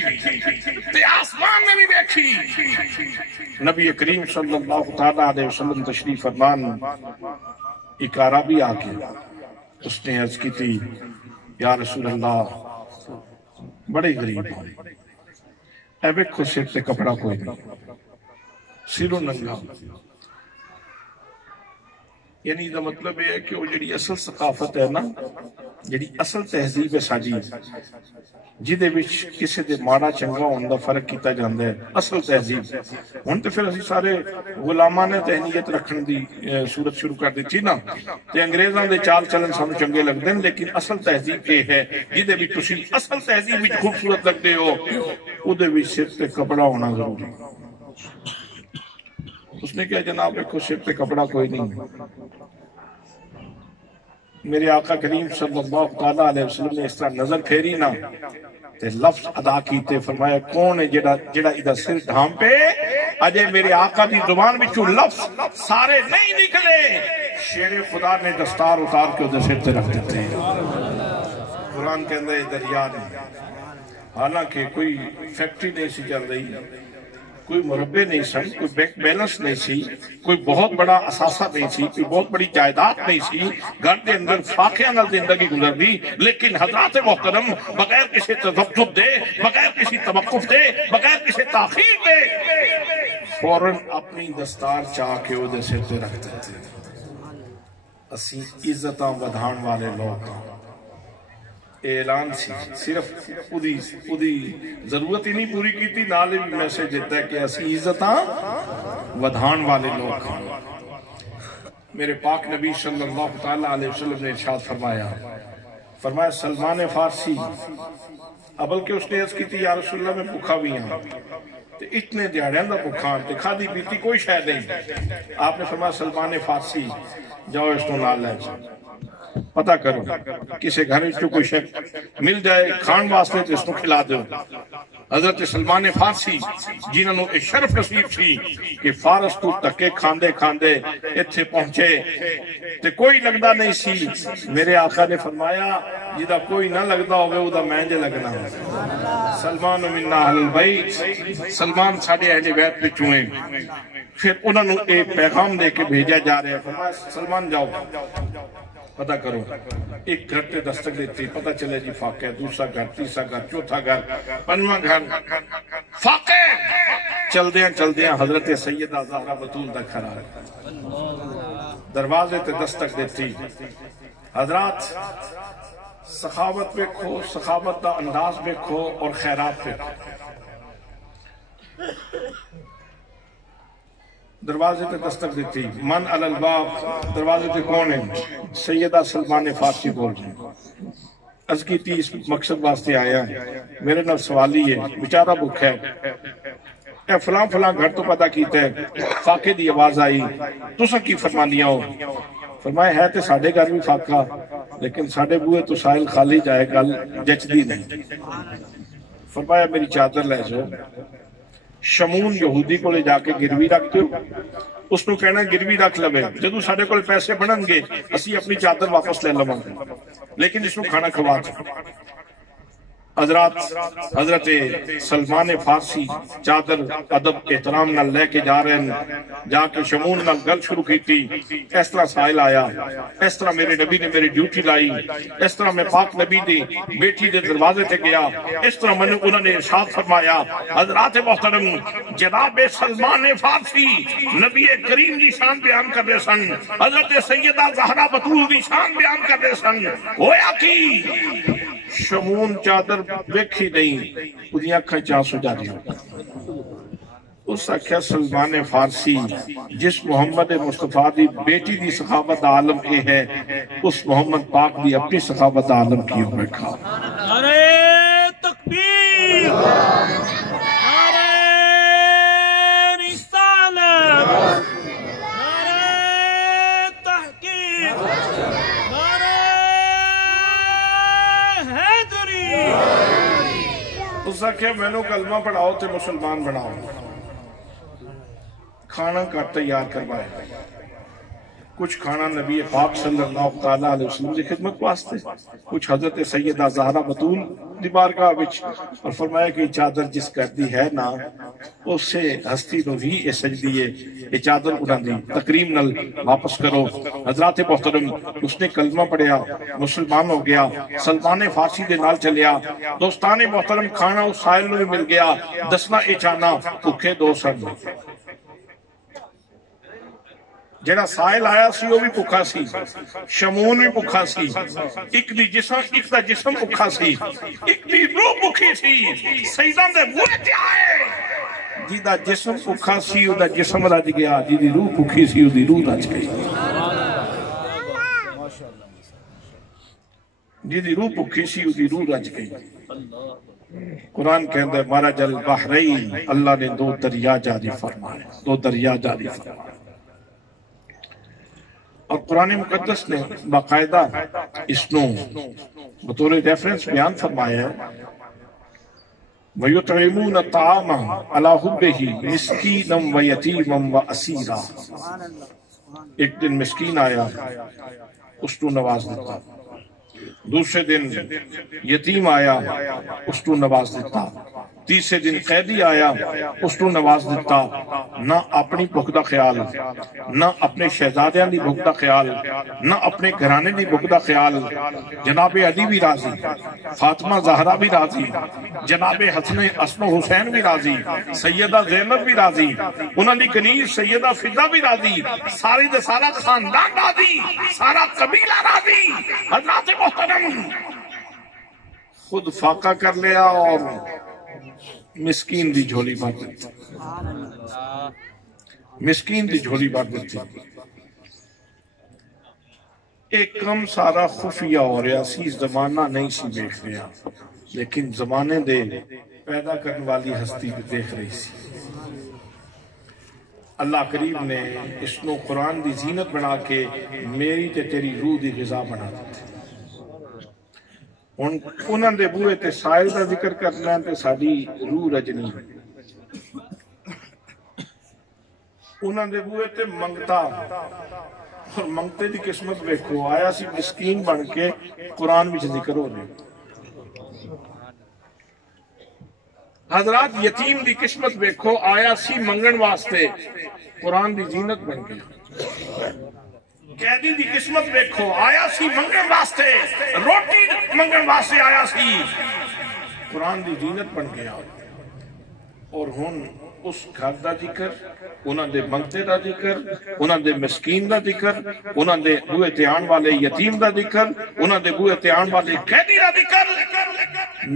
تے آسمان نے بھی ویکھی۔ نبی کریم صلی اللہ تعالیٰ علیہ وسلم تشریف فرمان، ایک عربی آ کے اس نے عرض کی تھی یا رسول اللہ بڑے غریب ہیں، اے ویکھو سر تے کپڑا کوئی نہیں، سروں ننگا۔ یعنی دا مطلب ہے کہ وہ جڑی اصل ثقافت ہے نا، جڑی اصل تہذیب ہے ساجی، جدے وچ کسے دے ماڑا چنگا ہون دا فرق کیتا جاندا ہے، اصل تہذیب۔ ہن تے پھر اسی سارے غلامان نے ذہنیت رکھن دی صورت شروع کر دتی نا، تے انگریزاں دے چال چلن سانوں چنگے لگدے ہیں، لیکن اصل تہذیب یہ ہے جدے وچ تسی اصل تہذیب وچ خوبصورت لگدے ہو، اودے وچ سر تے کپڑا ہونا ضروری۔ اس نے کہا جناب ایک سر تے کپڑا کوئی نہیں۔ میرے آقا کریم صلی اللہ تعالیٰ علیہ وسلم نے اس طرح نظر پھیری نا تے لفظ ادا کیتے، فرمایا کون ہے جڑا ادھا سر ڈھام پہ؟ اجے میرے آقا دی زبان وچوں لفظ سارے نہیں نکلے، شیر خدا نے دستار اتار کے ادھر سر تے رکھ دیتے۔ قرآن کے اندر دریا نے، حالانکہ کوئی فیکٹری نہیں سی چل رہی، کوئی مربع نہیں سن، کوئی بینک بیلنس نہیں سی، کوئی بہت بڑا اثاثہ نہیں سی، کوئی بہت بڑی جائیداد نہیں سی، گھر دے اندر فاقیہ نال زندگی گزر دی، لیکن حضرات محترم بغیر کسی تذبذب دے، بغیر کسی توقف دے، بغیر کسی تاخیر دے، فوراً اپنی دستار چاہ کے وہ دے سر تے رکھ دیتے۔ اسی عزتاں ودھان والے لوگ اعلان سی، صرف خودی ضرورت ہی نہیں پوری کی تھی، نالے بھی میسیج دیتا ہے کہ اسی عزتاں ودھان والے لوگ ہیں۔ میرے پاک نبی صلی اللہ تعالیٰ علیہ وسلم نے ارشاد فرمایا سلمان فارسی، ابل کے اس نے عرض کی تھی یا رسول اللہ میں بھوکا بھی ہوں، تو اتنے دیہڑیاں دا بھوکا تے کھادی پیتی کوئی شے نہیں۔ آپ نے فرمایا سلمان فارسی جاؤ اس کو نال لے جاؤ، پتہ کرو کسی گھر میں کوئی شک مل جائے کھان واسطے تو اس کو کھلا دو۔ حضرت سلمان فارسی جنہوں نے شرف نصیب سی کہ فارس تو تکے کھاندے کھاندے اتھے پہنچے تے کوئی لگدا نہیں سی۔ میرے آقا نے فرمایا جدہ کوئی نہ لگدا ہوئے وہ دا مینجے لگنا ہے۔ سلمان مننا اہل البیت، سلمان ساڑھے اہل بیت پہ چوئیں۔ پھر انہوں نے ایک پیغام دے کے بھیجا جا رہے ہیں، فرمایا سلمان جاؤ پتہ کرو، ایک گھر تے دستک دیتی، پتہ چلے جی فاقہ، دوسرا گھر، تیسرا گھر، چوتھا گھر، پنجواں گھر، فاقہ چل دیاں حضرت سیدہ زہرا بطول دا گھر آ رہے، دروازے تے دستک دیتی۔ حضرات سخاوت بیکھو، سخاوت دا انداز بیکھو اور خیرات بیکھو۔ دروازے تے دستک دیتی، من علی الباب، دروازے تے کون ہے؟ سیدہ سلمان فارسی بول رہے ہیں۔ عرض کی تھی اس مقصد واسطے آیا ہے، میرے نال سوالی ہے، بیچارہ بھوکا ہے، اے فلاں فلاں گھر تو پتہ کیتا ہے، فاقے دی آواز آئی، تساں کی فرمانیاں ہو؟ فرمایا ہے تے ساڑھے گھر بھی فاقہ، لیکن ساڑھے بوئے تو سائل خالی جائے گل جچدی نہیں۔ فرمایا میری چادر لے جاؤ، شمون یہودی کو لے جا کے گروی رکھتے ہو، اس کو کہنا گروی رکھ لوے، جدو ساڑھے کو پیسے بنن گے اسی اپنی چادر واپس لے لوں گے، لیکن اس کو کھانا کھوا دو۔ حضرت سلمان فارسی چادر ادب احترام نال لے کے جا رہے ہیں، جا کے شمون نال گل شروع کی تھی، اس طرح سائل آیا، اس طرح میرے نبی نے میری ڈیوٹی لائی، اس طرح میں پاک نبی دی بیٹی دے دروازے تے گیا، اس طرح میں نے انہوں نے ارشاد فرمایا۔ حضرات محترم، جناب سلمان فارسی نبی کریم دی شان بیان کر رہے سن، حضرت سیدہ زہرا بطول دی شان بیان کر رہے سن، ہویا کی شمون چادر ویکھی نہیں، انہیں اکھا چاہ سجا دیا۔ اس اکھا سلمان فارسی جس محمد مصطفیٰ دی بیٹی دی سخاوت عالم اے ہے، اس محمد پاک دی اپنی سخاوت عالم کیوں بیٹھا۔ نعرہ تکبیر، نعرہ رسالت، نعرہ تحقیق، نعرہ حیدری۔ اس اکھا میں نے کلمہ پڑھاؤ تے مسلمان بناؤ، کھانا کا تیار کروائے، کچھ کھانا نبی پاک صلی اللہ علیہ وسلم کی خدمت واسطے، کچھ حضرت سیدہ زہرا بطول دی بارگاہ وچ، اور فرمایا کہ چادر جس کر دی ہے نا اس سے ہستی نو ہی اے سجدی ہے، یہ چادر اٹھا دی تکریم نل واپس کرو۔ حضرات محترم، اس نے کلمہ پڑھیا، مسلمان ہو گیا، سلمان فارسی دے نال چلیا، دوستان محترم کھانا اس سائل نو مل گیا، دسنا اچانا بھوکے دو سن۔ جڑا سائل آیا سی وہ بھی بھوکا سی، شمون بھی بھوکا سی، ایک دا جسم بھوکا سی، ایک دی روح بھوکی سی، سیدان دے بوئے تے آئے، جی دا جسم بھوکا سی او دا جسم رج گیا، جی دی روح بھوکی سی او دی روح رج گئی، جی دی روح بھوکی سی او دی روح رج گئی۔ قرآن کہندہ ہے مارا جل بحرین، اللہ نے دو دریا جاری فرمائے، دو دریا جاری فرمائے، اور قرآن مقدس نے باقاعدہ اس نو بطور ریفرنس بیان فرمایا ہے، وَيُطْعِمُونَ الطَّعَامَ عَلَى حُبِّهِ مِسْكِينًا وَيَتِيمًا وَأَسِيرًا۔ ایک دن مسکین آیا، اس کو نواز دیتا، دوسرے دن یتیم آیا، اس کو نواز دیتا، تیسرے دن قیدی آیا، اس کو نواز دیتا، نہ اپنی بھوک دا خیال، نہ اپنے شہزادیاں دی بھوک دا خیال، نہ اپنے گھرانے دی بھوک دا خیال۔ جناب علی بھی راضی، فاطمہ زہرا بھی راضی، جناب حسن و حسین بھی راضی، سیدہ زینب بھی راضی، انہوں نے کنیز سیدہ فضہ بھی راضی، ساری دے سارا خاندان راضی، سارا قبیلہ راضی۔ حضرات محترم، خود فاقہ کر لیا اور مسکین دی جھولی بھر دیتی، مسکین دی جھولی بھر دیتی۔ ایک کم سارا خفیہ ہو رہا سی، زمانہ نہیں سی دیکھ رہا، لیکن زمانے دے پیدا کرنے والی ہستی بھی دیکھ رہی سی۔ اللہ کریم نے اس نو قرآن دی زینت بنا کے میری تے تیری روح دی غذا بنا دیتی۔ انہاں دے بوئے تے سائل دا ذکر کرنا تے ساڑی روح رجنی، انہاں دے بوئے تے منگتا، اور منگتے دی قسمت بیکھو، آیا سی مسکین بن کے قرآن میں ذکر ہو رہے۔ حضرات یتیم دی قسمت بیکھو، آیا سی منگن واسطے، قرآن دی زینت بن گیا۔ قیدی دی قسمت بیکھو، آیا سی منگن واسطے، روٹی منگن واسطے آیا سی، قرآن دی زینت بن گیا۔ اور ہن اس گھر دا ذکر، انہاں دے منگتے دا ذکر، انہاں دے مسکین دا ذکر، انہاں دے بوئے تے آن والے یتیم دا ذکر، انہاں دے بوئے تے آن والے قیدی دا ذکر،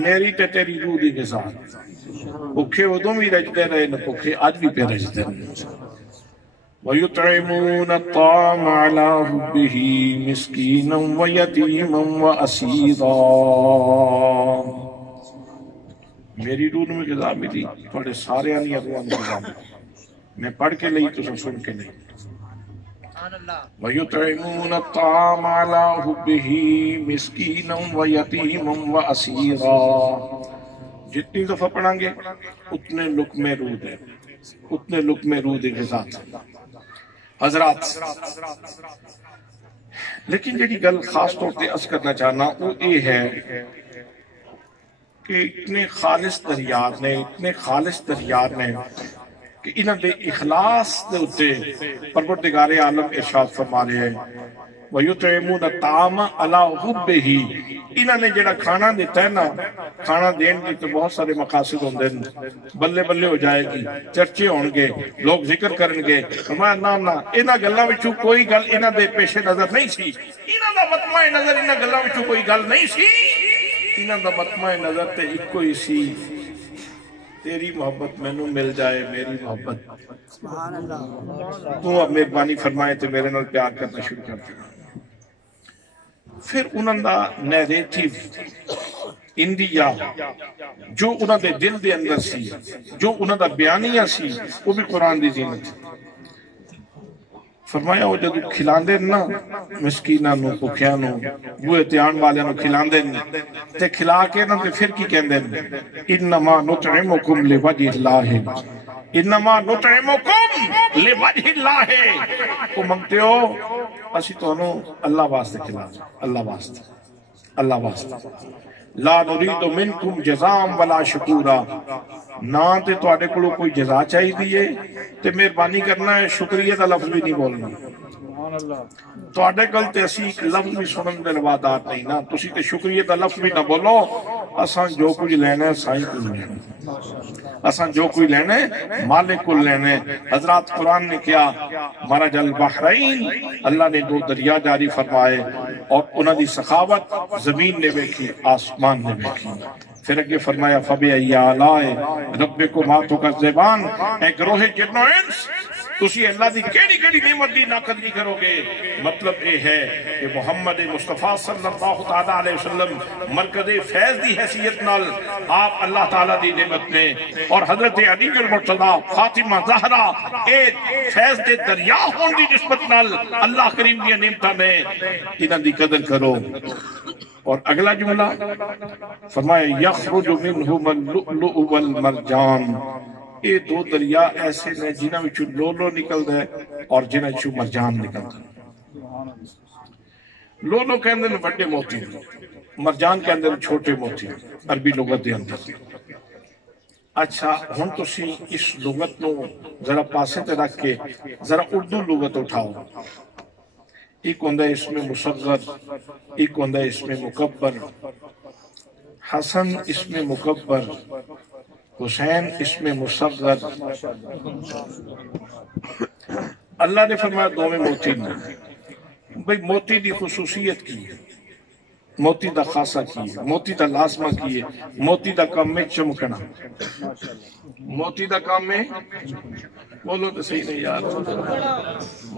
میری تے تیری روح دی غذا۔ بھوکے ادوں بھی رجدے رہے نہ بھوکے آج بھی پہ رجدے رہے۔ وَيُطْعِمُونَ الطَّعَامَ عَلَى حُبِّهِ مِسْكِينًا وَيَتِيمًا وَأَسِيرًا۔ میری روح میں غذا ملی، تھوڑے سارے آنی ادوان غذا ملی، میں پڑھ کے لئی تو سن کے نہیں۔ وَيُطْعِمُونَ الطَّعَامَ عَلَى حُبِّهِ مِسْكِينًا وَيَتِيمًا وَأَسِيرًا۔ جتنی دفعہ پڑھیں گے اتنے لقمے روح دے، اتنے لقمے روح دے غذا تھے۔ حضرات، لیکن جڑی گل خاص طور تے عرض کرنا چاہنا وہ یہ ہے کہ اتنے خالص دریار نے کہ انہاں دے اخلاص دے اتے پروردگار عالم ارشاد فرما رہے ہیں وَيُطْعِمُونَ الطَّعَامَ عَلَىٰ حُبِّهِ انہاں نے جڑا کھانا دیتا ہے نا، کھانا دین کی تو بہت سارے مقاصد ہوندے ہیں، بلے بلے ہو جائے گی، چرچے ہون گے، لوگ ذکر کرن گے، فرمایا نہ انہاں گلاں وچوں کوئی گل انہاں دے پیش نظر نہیں سی، انہاں دا مطمع نظر انہاں گلاں وچوں کوئی گل نہیں سی، انہاں دا مطمع نظر تے اکو ہی سی، تیری محبت میں نو مل جائے، میری محبت تو اب مہربانی فرمائے تو میرے نال پیار کرنا شروع کر دیا۔ پھر انہاں دا نیریٹیو انڈیا جو انہاں دے دل دے اندر سی، جو انہاں دا بیانیہ سی، وہ بھی قرآن دی زینت تھی۔ فرمایا وہ جدو کھلاندے نا مسکینہ نو، پکھیاں نو، بوئے تیان والے نو کھلاندے تے کھلا کے نا تے پھر کی کہندے انما نطعمکم لوجہ اللہ، انما نطعمکم لوجہ اللہ، وہ منگتے ہو اسی تو انہوں اللہ واسطے کھلا دیں، اللہ واسطے لا نرید منکم جزام ولا شکورا، نہ تے تو آڑے کلو کوئی جزا چاہی دیئے تے مہربانی کرنا ہے، شکریہ دا لفظ بھی نہیں بولنا، تو آڑے کل تے اسی ایک لفظ بھی سنن دے روادات نہیں نا، تو اسی تے شکریہ دا لفظ بھی نہ بولو، اساں جو کچھ لینا ہے سائیں کل لینا، اساں جو کوئی لینے مالک کل لینے۔ حضرات قرآن نے کیا مرج البحرین، اللہ نے دو دریا جاری فرمائے اور انہاں دی سخاوت زمین نے بیکھی، آسمان نے بیکھی، پھر اگے فرمایا فَبِأَيِّ آلَاءِ رَبِّكُمَا تُكَذِّبَانِ، اے گروہ جن و انس تسی اللہ دی کیڑی نعمت دی ناقدری کرو گے۔ مطلب یہ ہے کہ محمد مصطفیٰ صلی اللہ علیہ وسلم مرکز فیض دی حیثیت نال آپ اللہ تعالیٰ دی نعمت نے، اور حضرت علی المرتضیٰ فاطمہ زہرا اے فیض دے دریا ہون دی نسبت نال اللہ کریم دی نعمتاں نے، انہاں دی قدر کرو۔ اور اگلا جملہ فرمایا یخرج منہما اللؤلؤ والمرجان، یہ دو دریا ایسے نے جنہاں وچوں لولو نکل دے اور جنہاں وچوں مرجان نکل دے۔ لولو کے اندر بڑے موتی، مرجان کے اندر چھوٹے موتی، عربی لغت دے اندر۔ اچھا ہن تسی اس لغت نو ذرا پاسے تے رکھ کے ذرا اردو لغت اٹھاؤ، ایک ہوندہ اس میں مصغر، ایک ہوندہ اس میں مکبر، حسن اس میں مکبر، حسین اس میں مصغر۔ اللہ نے فرمایا دو میں موتی نہیں، بھئی موتی دی خصوصیت کی ہے، موتی دا خاصہ کی ہے، موتی دا لازمہ کی ہے، موتی دا کام میں چمکنا، موتی دا کام میں بولو تو صحیح نہیں یار،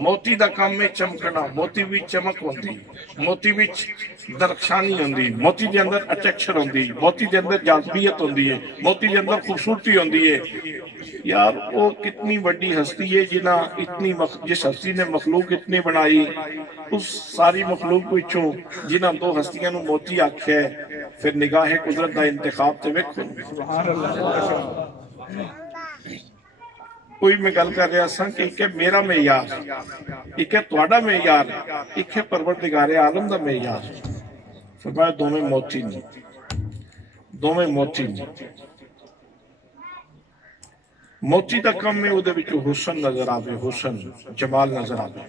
موتی دا کام میں چمکنا، موتی بھی چمک ہوندی، موتی بھی درخشانی ہوندی، موتی دے اندر اٹریکشن ہوندی، موتی دے اندر جاذبیت ہوندی ہے، موتی دے اندر خوبصورتی ہوندی ہے۔ یار وہ کتنی بڑی ہستی ہے جس ہستی نے مخلوق اتنی بنائی، اس ساری مخلوق وچوں جنہاں دو ہستیاں نو موتی آکھیا ہے، پھر نگاہ قدرت دا انتخاب تے ویکھو۔ کوئی میں گل کر رہا سا کہ ایک ہے میرا معیار، ایک ہے تواڈا معیار، ایک ہے پروردگار عالم دا معیار۔ فرمایا دو میں موتی نہیں، دو میں موتی نہیں، موتی دا کم میں اودے وچوں حسن نظر آوے، حسن جمال نظر آوے۔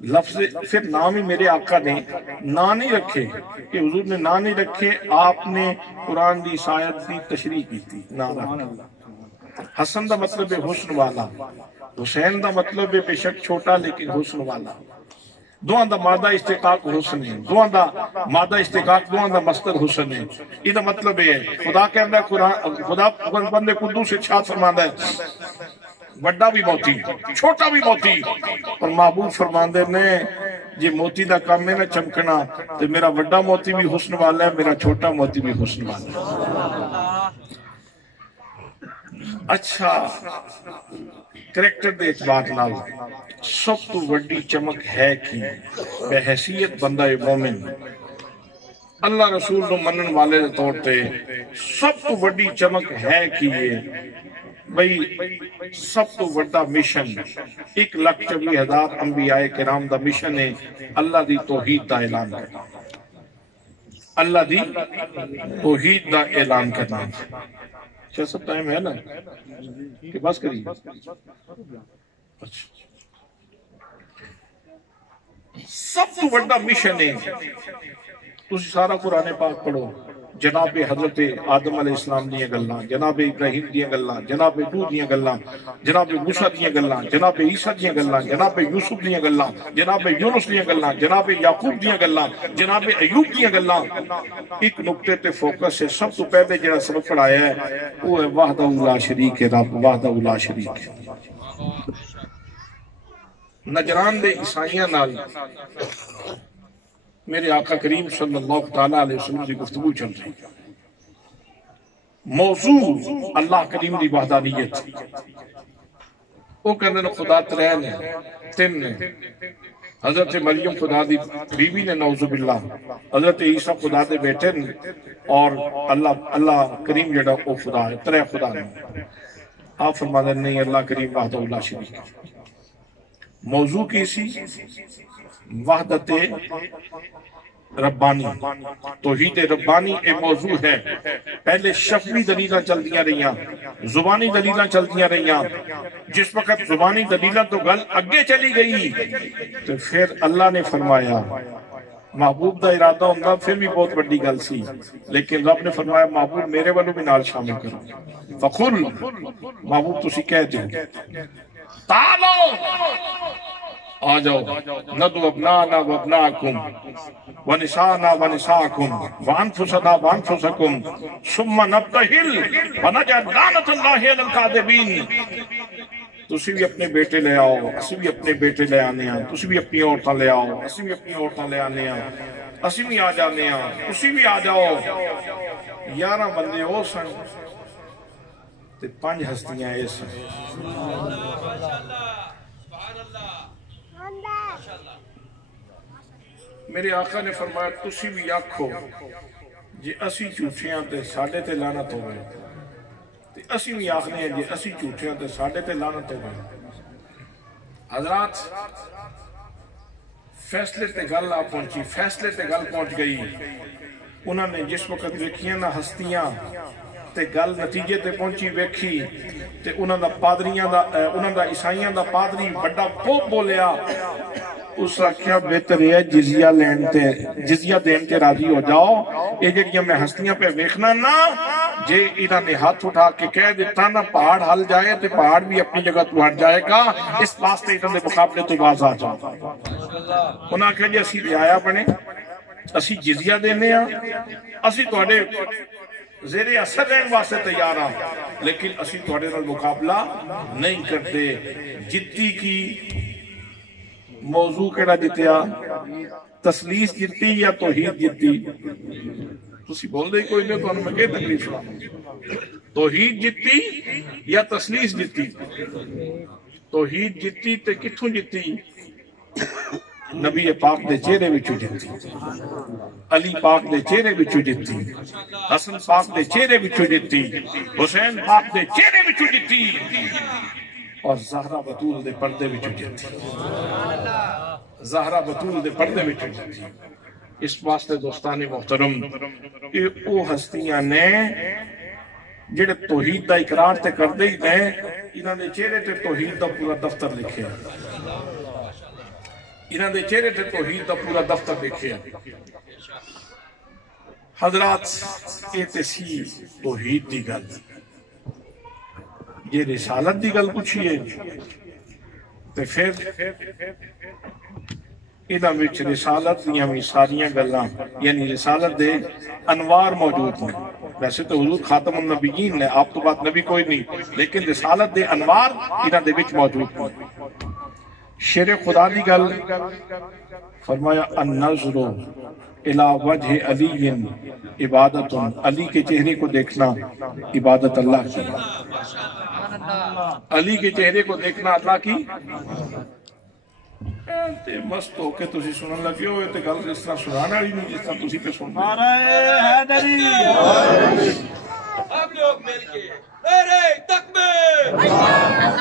لفظ پھر نام ہی میرے آقا نے نا نہیں رکھے کہ حضور نے نا نہیں رکھے، آپ نے قرآن دی آیت دی تشریح کی تھی، نا رکھے۔ حسن دا مطلب ہے حسن والا، حسین دا مطلب ہے بے شک چھوٹا لیکن حسن والا، دوہاں دا مادہ استقاق حسن ہے، دوہاں دا مادہ استقاق دوہاں دا مصدر حسن ہے۔ یہ دا مطلب ہے خدا کے اندر خدا بندے قدوس سے چھات فرماندہ ہے بڑا بھی موتی چھوٹا بھی موتی، اور محبوب فرماندے نے جی موتی دا کام ہے نا چمکنا، تو میرا بڑا موتی بھی حسن والا ہے، میرا چھوٹا موتی بھی حسن والا ہے۔ اچھا کریکٹر دے اعتبار نال سب تو وڈی چمک ہے کی بحیثیت بندہ مومن اللہ رسول نو منن والے دے طور تے سب تو وڈی چمک ہے کی بھئی سب تو وڈا مشن 1,24,000 انبیاء کرام دا مشن ہے اللہ دی توحید دا اعلان کرنا۔ اللہ دی توحید دا اعلان کرنا. کیا سب ٹائم ہے نا کہ بس کریے؟ اچھا سب تو بڑا مشن ہے. تسی سارا قرآن پاک پڑھو. جناب حضرت آدم علیہ السلام دیاں گلاں، جناب ابراہیم دیاں گلاں، جناب نوح دیاں گلاں، جناب موسیٰ دیاں گلاں، جناب عیسیٰ دیاں گلاں، جناب یوسف دیاں گلاں، جناب یونس دیاں گلاں، جناب یعقوب دیاں گلاں، جناب ایوب دیاں گلاں. ایک نقطے تے فوکس ہے. سب تو پہلے جڑا سبق پڑھایا ہے وہ ہے وحدہ لا شریک ہے. رب وحدہ لا شریک ہے. نجران دے عیسائیاں نال میرے آقا کریم صلی اللہ تعالیٰ علیہ وسلم کی گفتگو چل رہی. موضوع اللہ کریم دی وحدانیت. وہ کہنے نے خدا ترین ہے، تین نے. حضرت مریم خدا دی بیوی نے نعوذ باللہ، حضرت عیسیٰ خدا دے بیٹے نے، اور اللہ کریم جڑا وہ خدا ہے. ترے خدا نے. آپ فرماتے نہیں، اللہ کریم وحدہ لا شریک ہے. موضوع کیسی؟ وحدت ربانی، توحید ربانی ایک موضوع ہے. پہلے شفوی دلیلہ چل دیا رہیاں، زبانی دلیلہ چل دیا رہیاں. جس وقت زبانی دلیلہ تو گل اگے چلی گئی تو پھر اللہ نے فرمایا، محبوب دا ارادہ ہوندہ پھر بھی بہت بڑی گل سی، لیکن رب نے فرمایا محبوب میرے والوں بھی نال شامل کرو. فقل محبوب تسی کہہ دیں تعالو آ جاؤ، ندعو ابنانا و ابناکم ونسانا و نساکم وانفسنا و انفسکم ثم نبتہل ونجعل لعنۃ اللہ علی الکاذبین. تسی بھی اپنے بیٹے لے آؤ، اسی بھی اپنے بیٹے لے آنے ہیں، تسی بھی اپنی عورتیں لے آؤ، اسی بھی اپنی عورتیں لے آنے ہیں، اسی بھی آ جانے ہیں، تسی بھی آ جاؤ. 11 بندے ہو سن تے 5 ہستیاں اے سن. میرے آقا نے فرمایا تسی بھی آکھو جی اسی جھوٹیاں تے ساڑھے تے لعنت ہو گئے، تے اسی بھی آکھنے ہیں جی اسی جھوٹیاں تے ساڑھے تے لعنت ہو گئے. حضرات فیصلے تے گل آ پہنچی، فیصلے تے گل پہنچ گئی. انہوں نے جس وقت ویکھیاں نہ ہستیاں تے گل نتیجے تے پہنچی ویکھی تے انہوں دا پادریاں دا انہوں دا عیسائیاں دا پادری بڑا پوپ بولیا. اس رکھیا بہتر ہے جزیہ لین تے جزیہ دین تے راضی ہو جاؤ. یہ جڑیاں میں ہستیاں پہ ویکھنا نا جے انہوں نے ہاتھ اٹھا کے کہہ دیتا نا پہاڑ ہل جائے تے پہاڑ بھی اپنی جگہ تو ہٹ جائے گا. اس واسطے انہوں نے مقابلے تو باز آ جاؤ. انہوں نے کہا جی اسی رعایا بنے، اسی جزیہ دینے ہیں، اسی توڑے زیر اثر رہن واسطے تیار ہاں، لیکن اسی توڑے نال مقابلہ نہیں کرتے. جتی کی موضوع کیڑا جتیا؟ تسلیس جتی یا توحید جتی؟ تسی بول دے کوئی نہیں تو انہوں میں تکلیف رہا. توحید جتی یا تسلیس جتی؟ توحید جتی تے کتھوں جتی؟ نبی پاک دے چہرے وچوں جتی، علی پاک دے چہرے وچوں جتی، حسن پاک دے چہرے وچوں جتی، حسین پاک دے چہرے وچوں جتی، اور زہرہ بطول دے پردے وچوں جتی. زہرہ بطول دے پردے وچوں جتی. اس واسطے دوستان محترم او ہستیاں نے جڑے توحید دا اقرار تے کر دے نے، انہاں دے چہرے تے توحید دا پورا دفتر لکھے، انہاں دے چہرے تے توحید دا پورا دفتر لکھے. حضرات یہ تے سی توحید دی گل. یہ رسالت دی گل پوچھئے تے پھر انہاں وچ رسالت دیاں بھی ساریاں گلاں، یعنی رسالت دے انوار موجود ہیں. ویسے تو حضور خاتم النبیین نے، آپ تو بات نبی کوئی نہیں، لیکن رسالت دے انوار انہاں دے وچ موجود ہیں. شیر خدا دی گل فرمایا النظر الی وجہ علی عبادت، علی کے چہرے کو دیکھنا عبادت اللہ کی. علی کے چہرے کو دیکھنا اللہ کی. تے مست ہو کے تسی سنن لگے ہوئے تے گل اس طرح سنانا ہی نہیں جس طرح تسی پہ سن. نعرہ حیدری، ہم لوگ مل کے نعرہ تکبیر،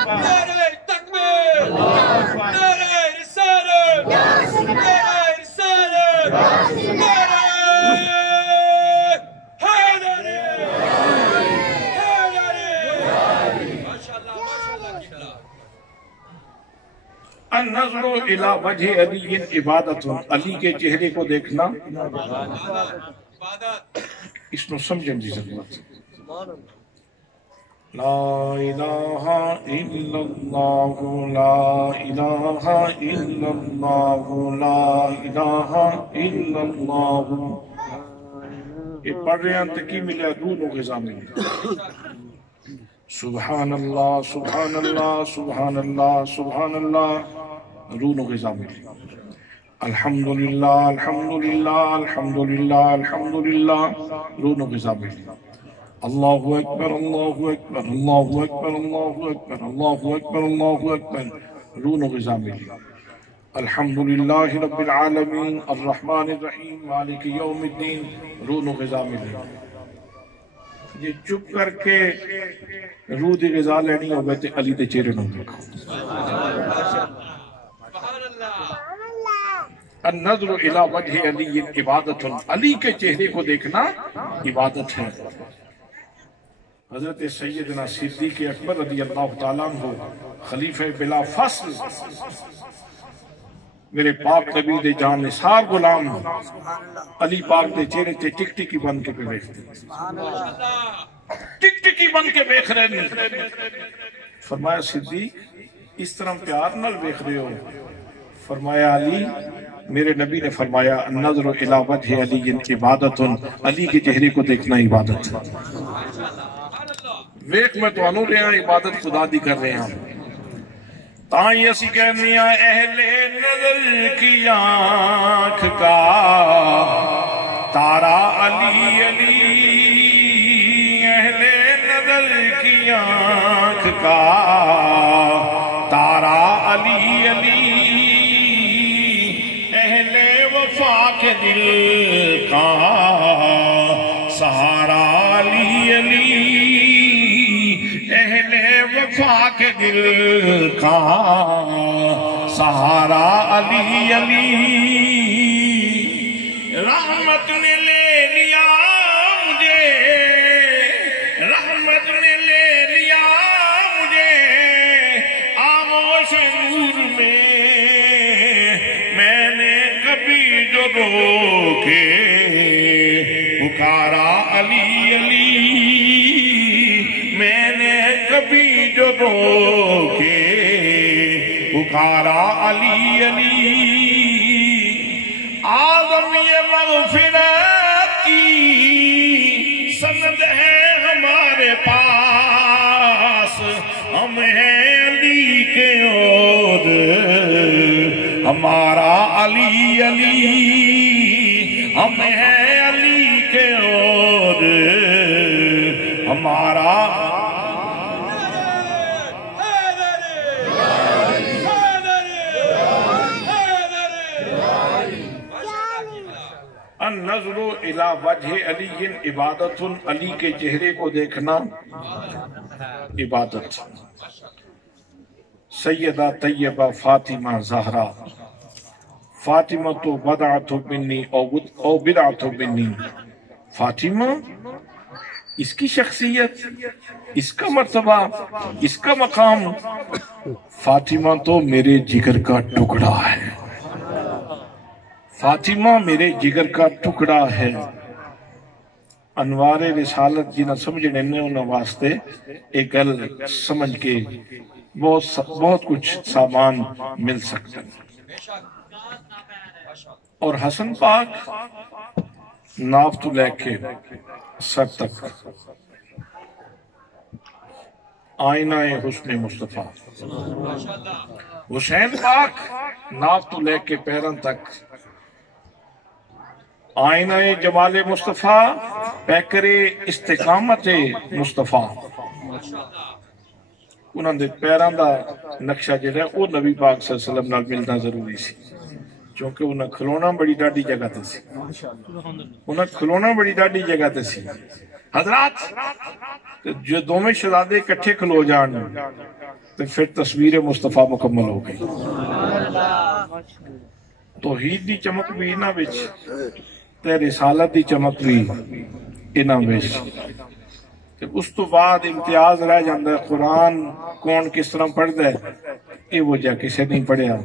نعرہ تکبیر، نعرہ رسالت، نعرہ رسالت، نعرہ النظر الى وجہ علی عبادت، علی کے چہرے کو دیکھنا اس کو سمجھن دی ضرورت ہے۔ لا الہ الا اللہ، لا الہ الا اللہ، لا الہ الا اللہ۔ یہ پڑھ رہے ہیں تکی ملے دون و غذا ملے۔ سبحان اللہ سبحان اللہ سبحان اللہ سبحان اللہ، رون و غذا ملی۔ الحمدللہ الحمدللہ الحمدللہ الحمدللہ، رون و غذا ملی۔ اللہ اکبر اللہ اکبر اللہ اکبر اللہ اکبر اللہ اکبر اللہ اکبر، رون و غذا ملی۔ الحمدللہ رب العالمین الرحمن الرحیم مالک یوم الدین، رون و غذا ملی۔ یہ چپ کر کے روح دی غذا لینی ہو گئے تے علی دے چہرے نوں دیکھو۔ النظر الی وجہ علی عبادت، علی کے چہرے کو دیکھنا عبادت ہے۔ حضرت سیدنا صدیق اکبر رضی اللہ تعالیٰ عنہ، خلیفہ بلا فصل، میرے پاک نبی دے جان نثار غلام، علی پاک دے چہرے تے ٹک ٹکی بن کے پہ بیٹھتے، ٹک ٹکی بن کے بیٹھ رہے ہیں۔ فرمایا صدیق اس طرح پیار نال بیٹھ رہے ہو؟ فرمایا علی، میرے نبی نے فرمایا النظر الی وجہ علی عبادت، علی کے چہرے کو دیکھنا عبادت ہے۔ ویک میں تو انہوں رہے ہیں عبادت خدا دی کر رہے ہیں۔ تائیں اسی کہنے ہیں اہل نظر کی آنکھ کا تارا علی علی، اہل نظر کی آنکھ کا تارا علی علی، اہل وفا کے دل کا سہارا علی علی، اہل وفا کے دل کا سہارا علی علی۔ رحمت نے لے لیا مجھے، رحمت نے لے لیا مجھے آغوش نور میں، میں نے کبھی جو رو کے پکارا علی علی، میں نے کبھی جو رو کے پکارا علی علی۔ آدم یہ مغفرت کی سند ہے ہمارے پاس، ہم ہیں علی کے اور ہمارا علی علی، ہم ہیں علی کے اور ہمارا۔ النظر الی وجہ علی عبادت، علی کے چہرے کو دیکھنا عبادت۔ سیدہ طیبہ فاطمہ زہرا، فاطمہ تو بدعت منی او بدعت منی، فاطمہ اس کی شخصیت، اس کا مرتبہ، اس کا مقام، فاطمہ تو میرے جگر کا ٹکڑا ہے، فاطمہ میرے جگر کا ٹکڑا ہے۔ انوار رسالت جنہ سمجھنے نے انہوں واسطے ایک گل سمجھ کے بہت کچھ سامان مل سکتا ہے۔ اور حسن پاک ناف تو لے کے سر تک آئینہ حسن مصطفیٰ، حسین پاک ناف تو لے کے پیرن تک آئینہ جمال مصطفیٰ، پیکر استقامت مصطفیٰ۔ انہوں نے پیران دا نقشہ جڑا ہے وہ نبی پاک صلی اللہ علیہ وسلم نال ملنا ضروری سی، چونکہ انہیں کھلونا بڑی ڈاڈی جگہ تے سی، انہیں کھلونا بڑی ڈاڈی جگہ تے سی۔ حضرات جو دومیں شہزادے اکٹھے کھلو جان تو پھر تصویر مصطفیٰ مکمل ہو گئی۔ توحید دی چمک بھی انہاں وچ تے رسالت دی چمک بھی انہاں وچ۔ تے اس تو بعد امتیاز رہ جاندہ ہے قرآن کون کس طرح پڑھ دے یہ وجہ کسے نہیں پڑھیا،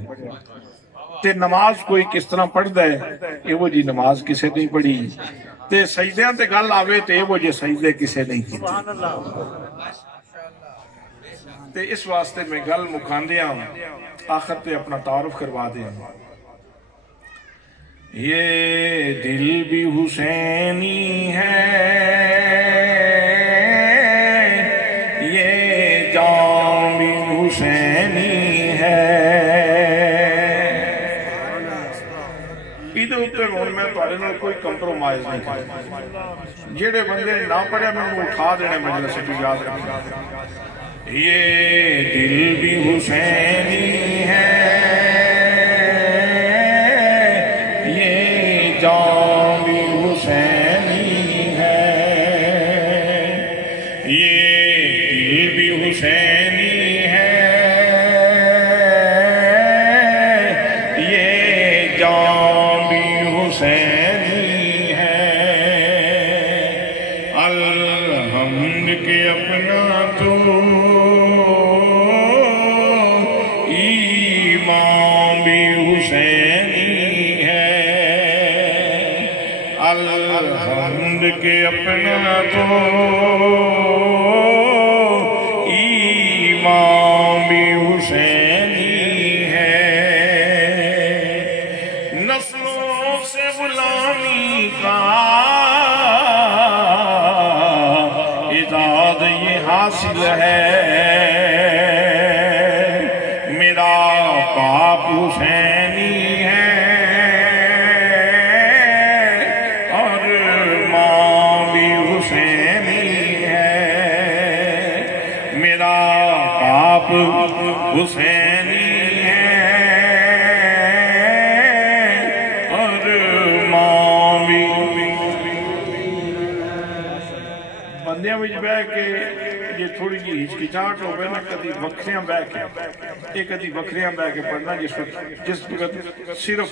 تے نماز کوئی کس طرح پڑھ دے یہ وجہ نماز کسے نہیں پڑھی، تے سجدیاں تے گل آوے تے یہ وجہ سجدے کسے نہیں کی۔ تے اس واسطے میں گل مکاندیاں آخر تے اپنا تعارف کروا دیں۔ یہ دل بھی حسینی ہے، یہ جان بھی حسینی ہے۔ ادھر اتر ہوں میں تھوڑے نال کوئی کمپرومائز نہیں کرتا، جیڑے بندے نہ پڑھیا میں انہوں اٹھا دینے مجلس سے بھی یاد رکھنا۔ یہ دل بھی حسینی ہے، یہ جان بھی حسینی ہے، یہ دل بھی حسینی ہے، یہ جان بھی حسینی ہے۔ الحمد کے اپنا تو ایمان بھی حسینی ہے، الحمد کے اپنا تو ایمان بھی حسینی ہے۔ نسلوں سے غلامی کا اعداد یہ حاصل ہے، میرا باپ حسینی ہے اور ماں بھی حسینی ہے، میرا باپ حسینی ہے اور ماں بھی۔ بندیاں وچ بہ کے یہ تھوڑی جی ہچکچاہٹ ہوئے نا کدی وکھریاں بہ کے ایک کدی وکھریاں بہ کے پڑھنا جس وقت صرف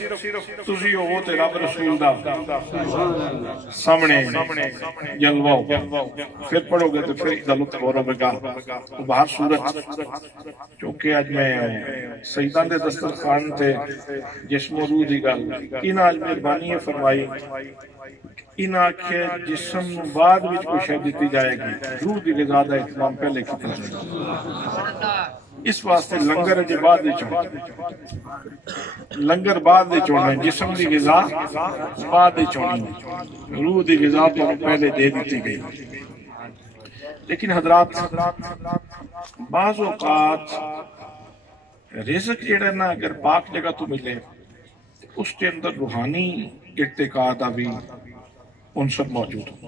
تسی ہو تے رب رسول دا سامنے جلوہ پھر پڑھو گے تو پھر ادھا لطف ہو رہے گا۔ باہر صورت چونکہ آج میں سیدان دے دسترخوان تے جسم و روح دی گل ان آج مہربانی فرمائی ان آنکھیں جسم بعد وچ کوئی شے دیتی جائے گی، روح دی غذا دا اہتمام پہلے کی طرح۔ اس واسطے لنگر جے بعد دے چوڑ لنگر بعد دے چوڑنا، جسم دی غذا بعد دے چوڑنا، روح دی غذا تو پہلے دے دیتی گئی۔ لیکن حضرات بعض اوقات رزق جڑا نا اگر پاک جگہ تو ملے اس کے اندر روحانی ارتقاء بھی عنصر موجود ہوتا،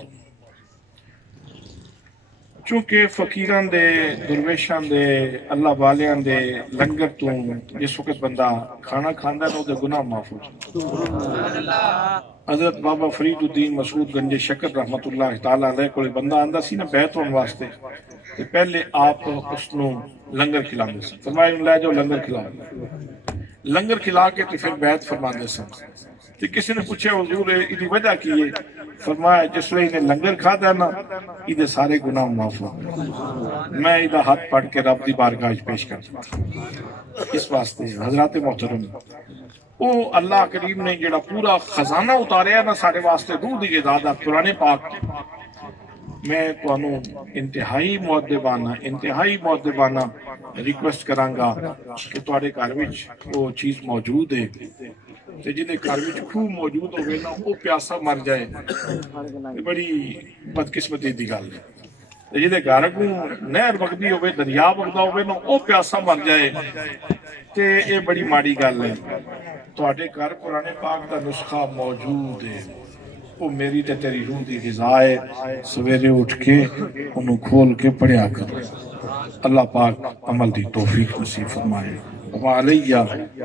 چونکہ فقیران دے درویشان دے اللہ والیان دے لنگر تو جس وقت بندہ کھانا کھاندہ ہے دے گناہ محفوظ۔ حضرت بابا فرید الدین مسعود گنج شکر رحمت اللہ تعالیٰ علیہ کو بندہ آندہ سی نا بیعت ہونے واسطے، کہ پہلے آپ اس نو لنگر کھلانے دے سن، فرمائے لے جو لنگر کھلانے، لنگر کھلا کے تو پھر بیعت فرمانے دے سن۔ تو کسی نے پوچھے حضور ادھی وجہ کی ہے، فرمایا جس لئے انہیں لنگر کھا دینا ادھے سارے گناہ معاف ہو، میں ادھا ہاتھ پڑھ کے رب دی بارگاہ پیش کرتا ہوں۔ اس واسطے حضرات محترم وہ اللہ کریم نے جڑا پورا خزانہ اتاریا نا سارے واسطے روح دی غذا دا قرآن پاک، میں تو انتہائی مؤدبانہ ریکویسٹ کرانگا کہ تواڈے گھر وچ وہ چیز موجود ہے، تے جنہیں گھر وچ خوہ موجود ہوئے نا وہ پیاسا مر جائے، بڑی بدقسمتی دی گل ہے۔ جنہیں گھر کو نہر وگدی ہوئے دریا وگدا ہوئے نا وہ پیاسا مر جائے تے یہ بڑی ماڑی گل ہے۔ تواڈے گھر قرآن پاک دا نسخہ موجود ہے، وہ میری تے تیری روح دی غذا ہے، سویرے اٹھ کے انہوں کھول کے پڑھیا کرو۔ اللہ پاک عمل دی توفیق نصیب فرمائے۔ وَعَلَيَّ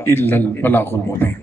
إِلَّا الْبَلَاغُ الْمُبِينُ۔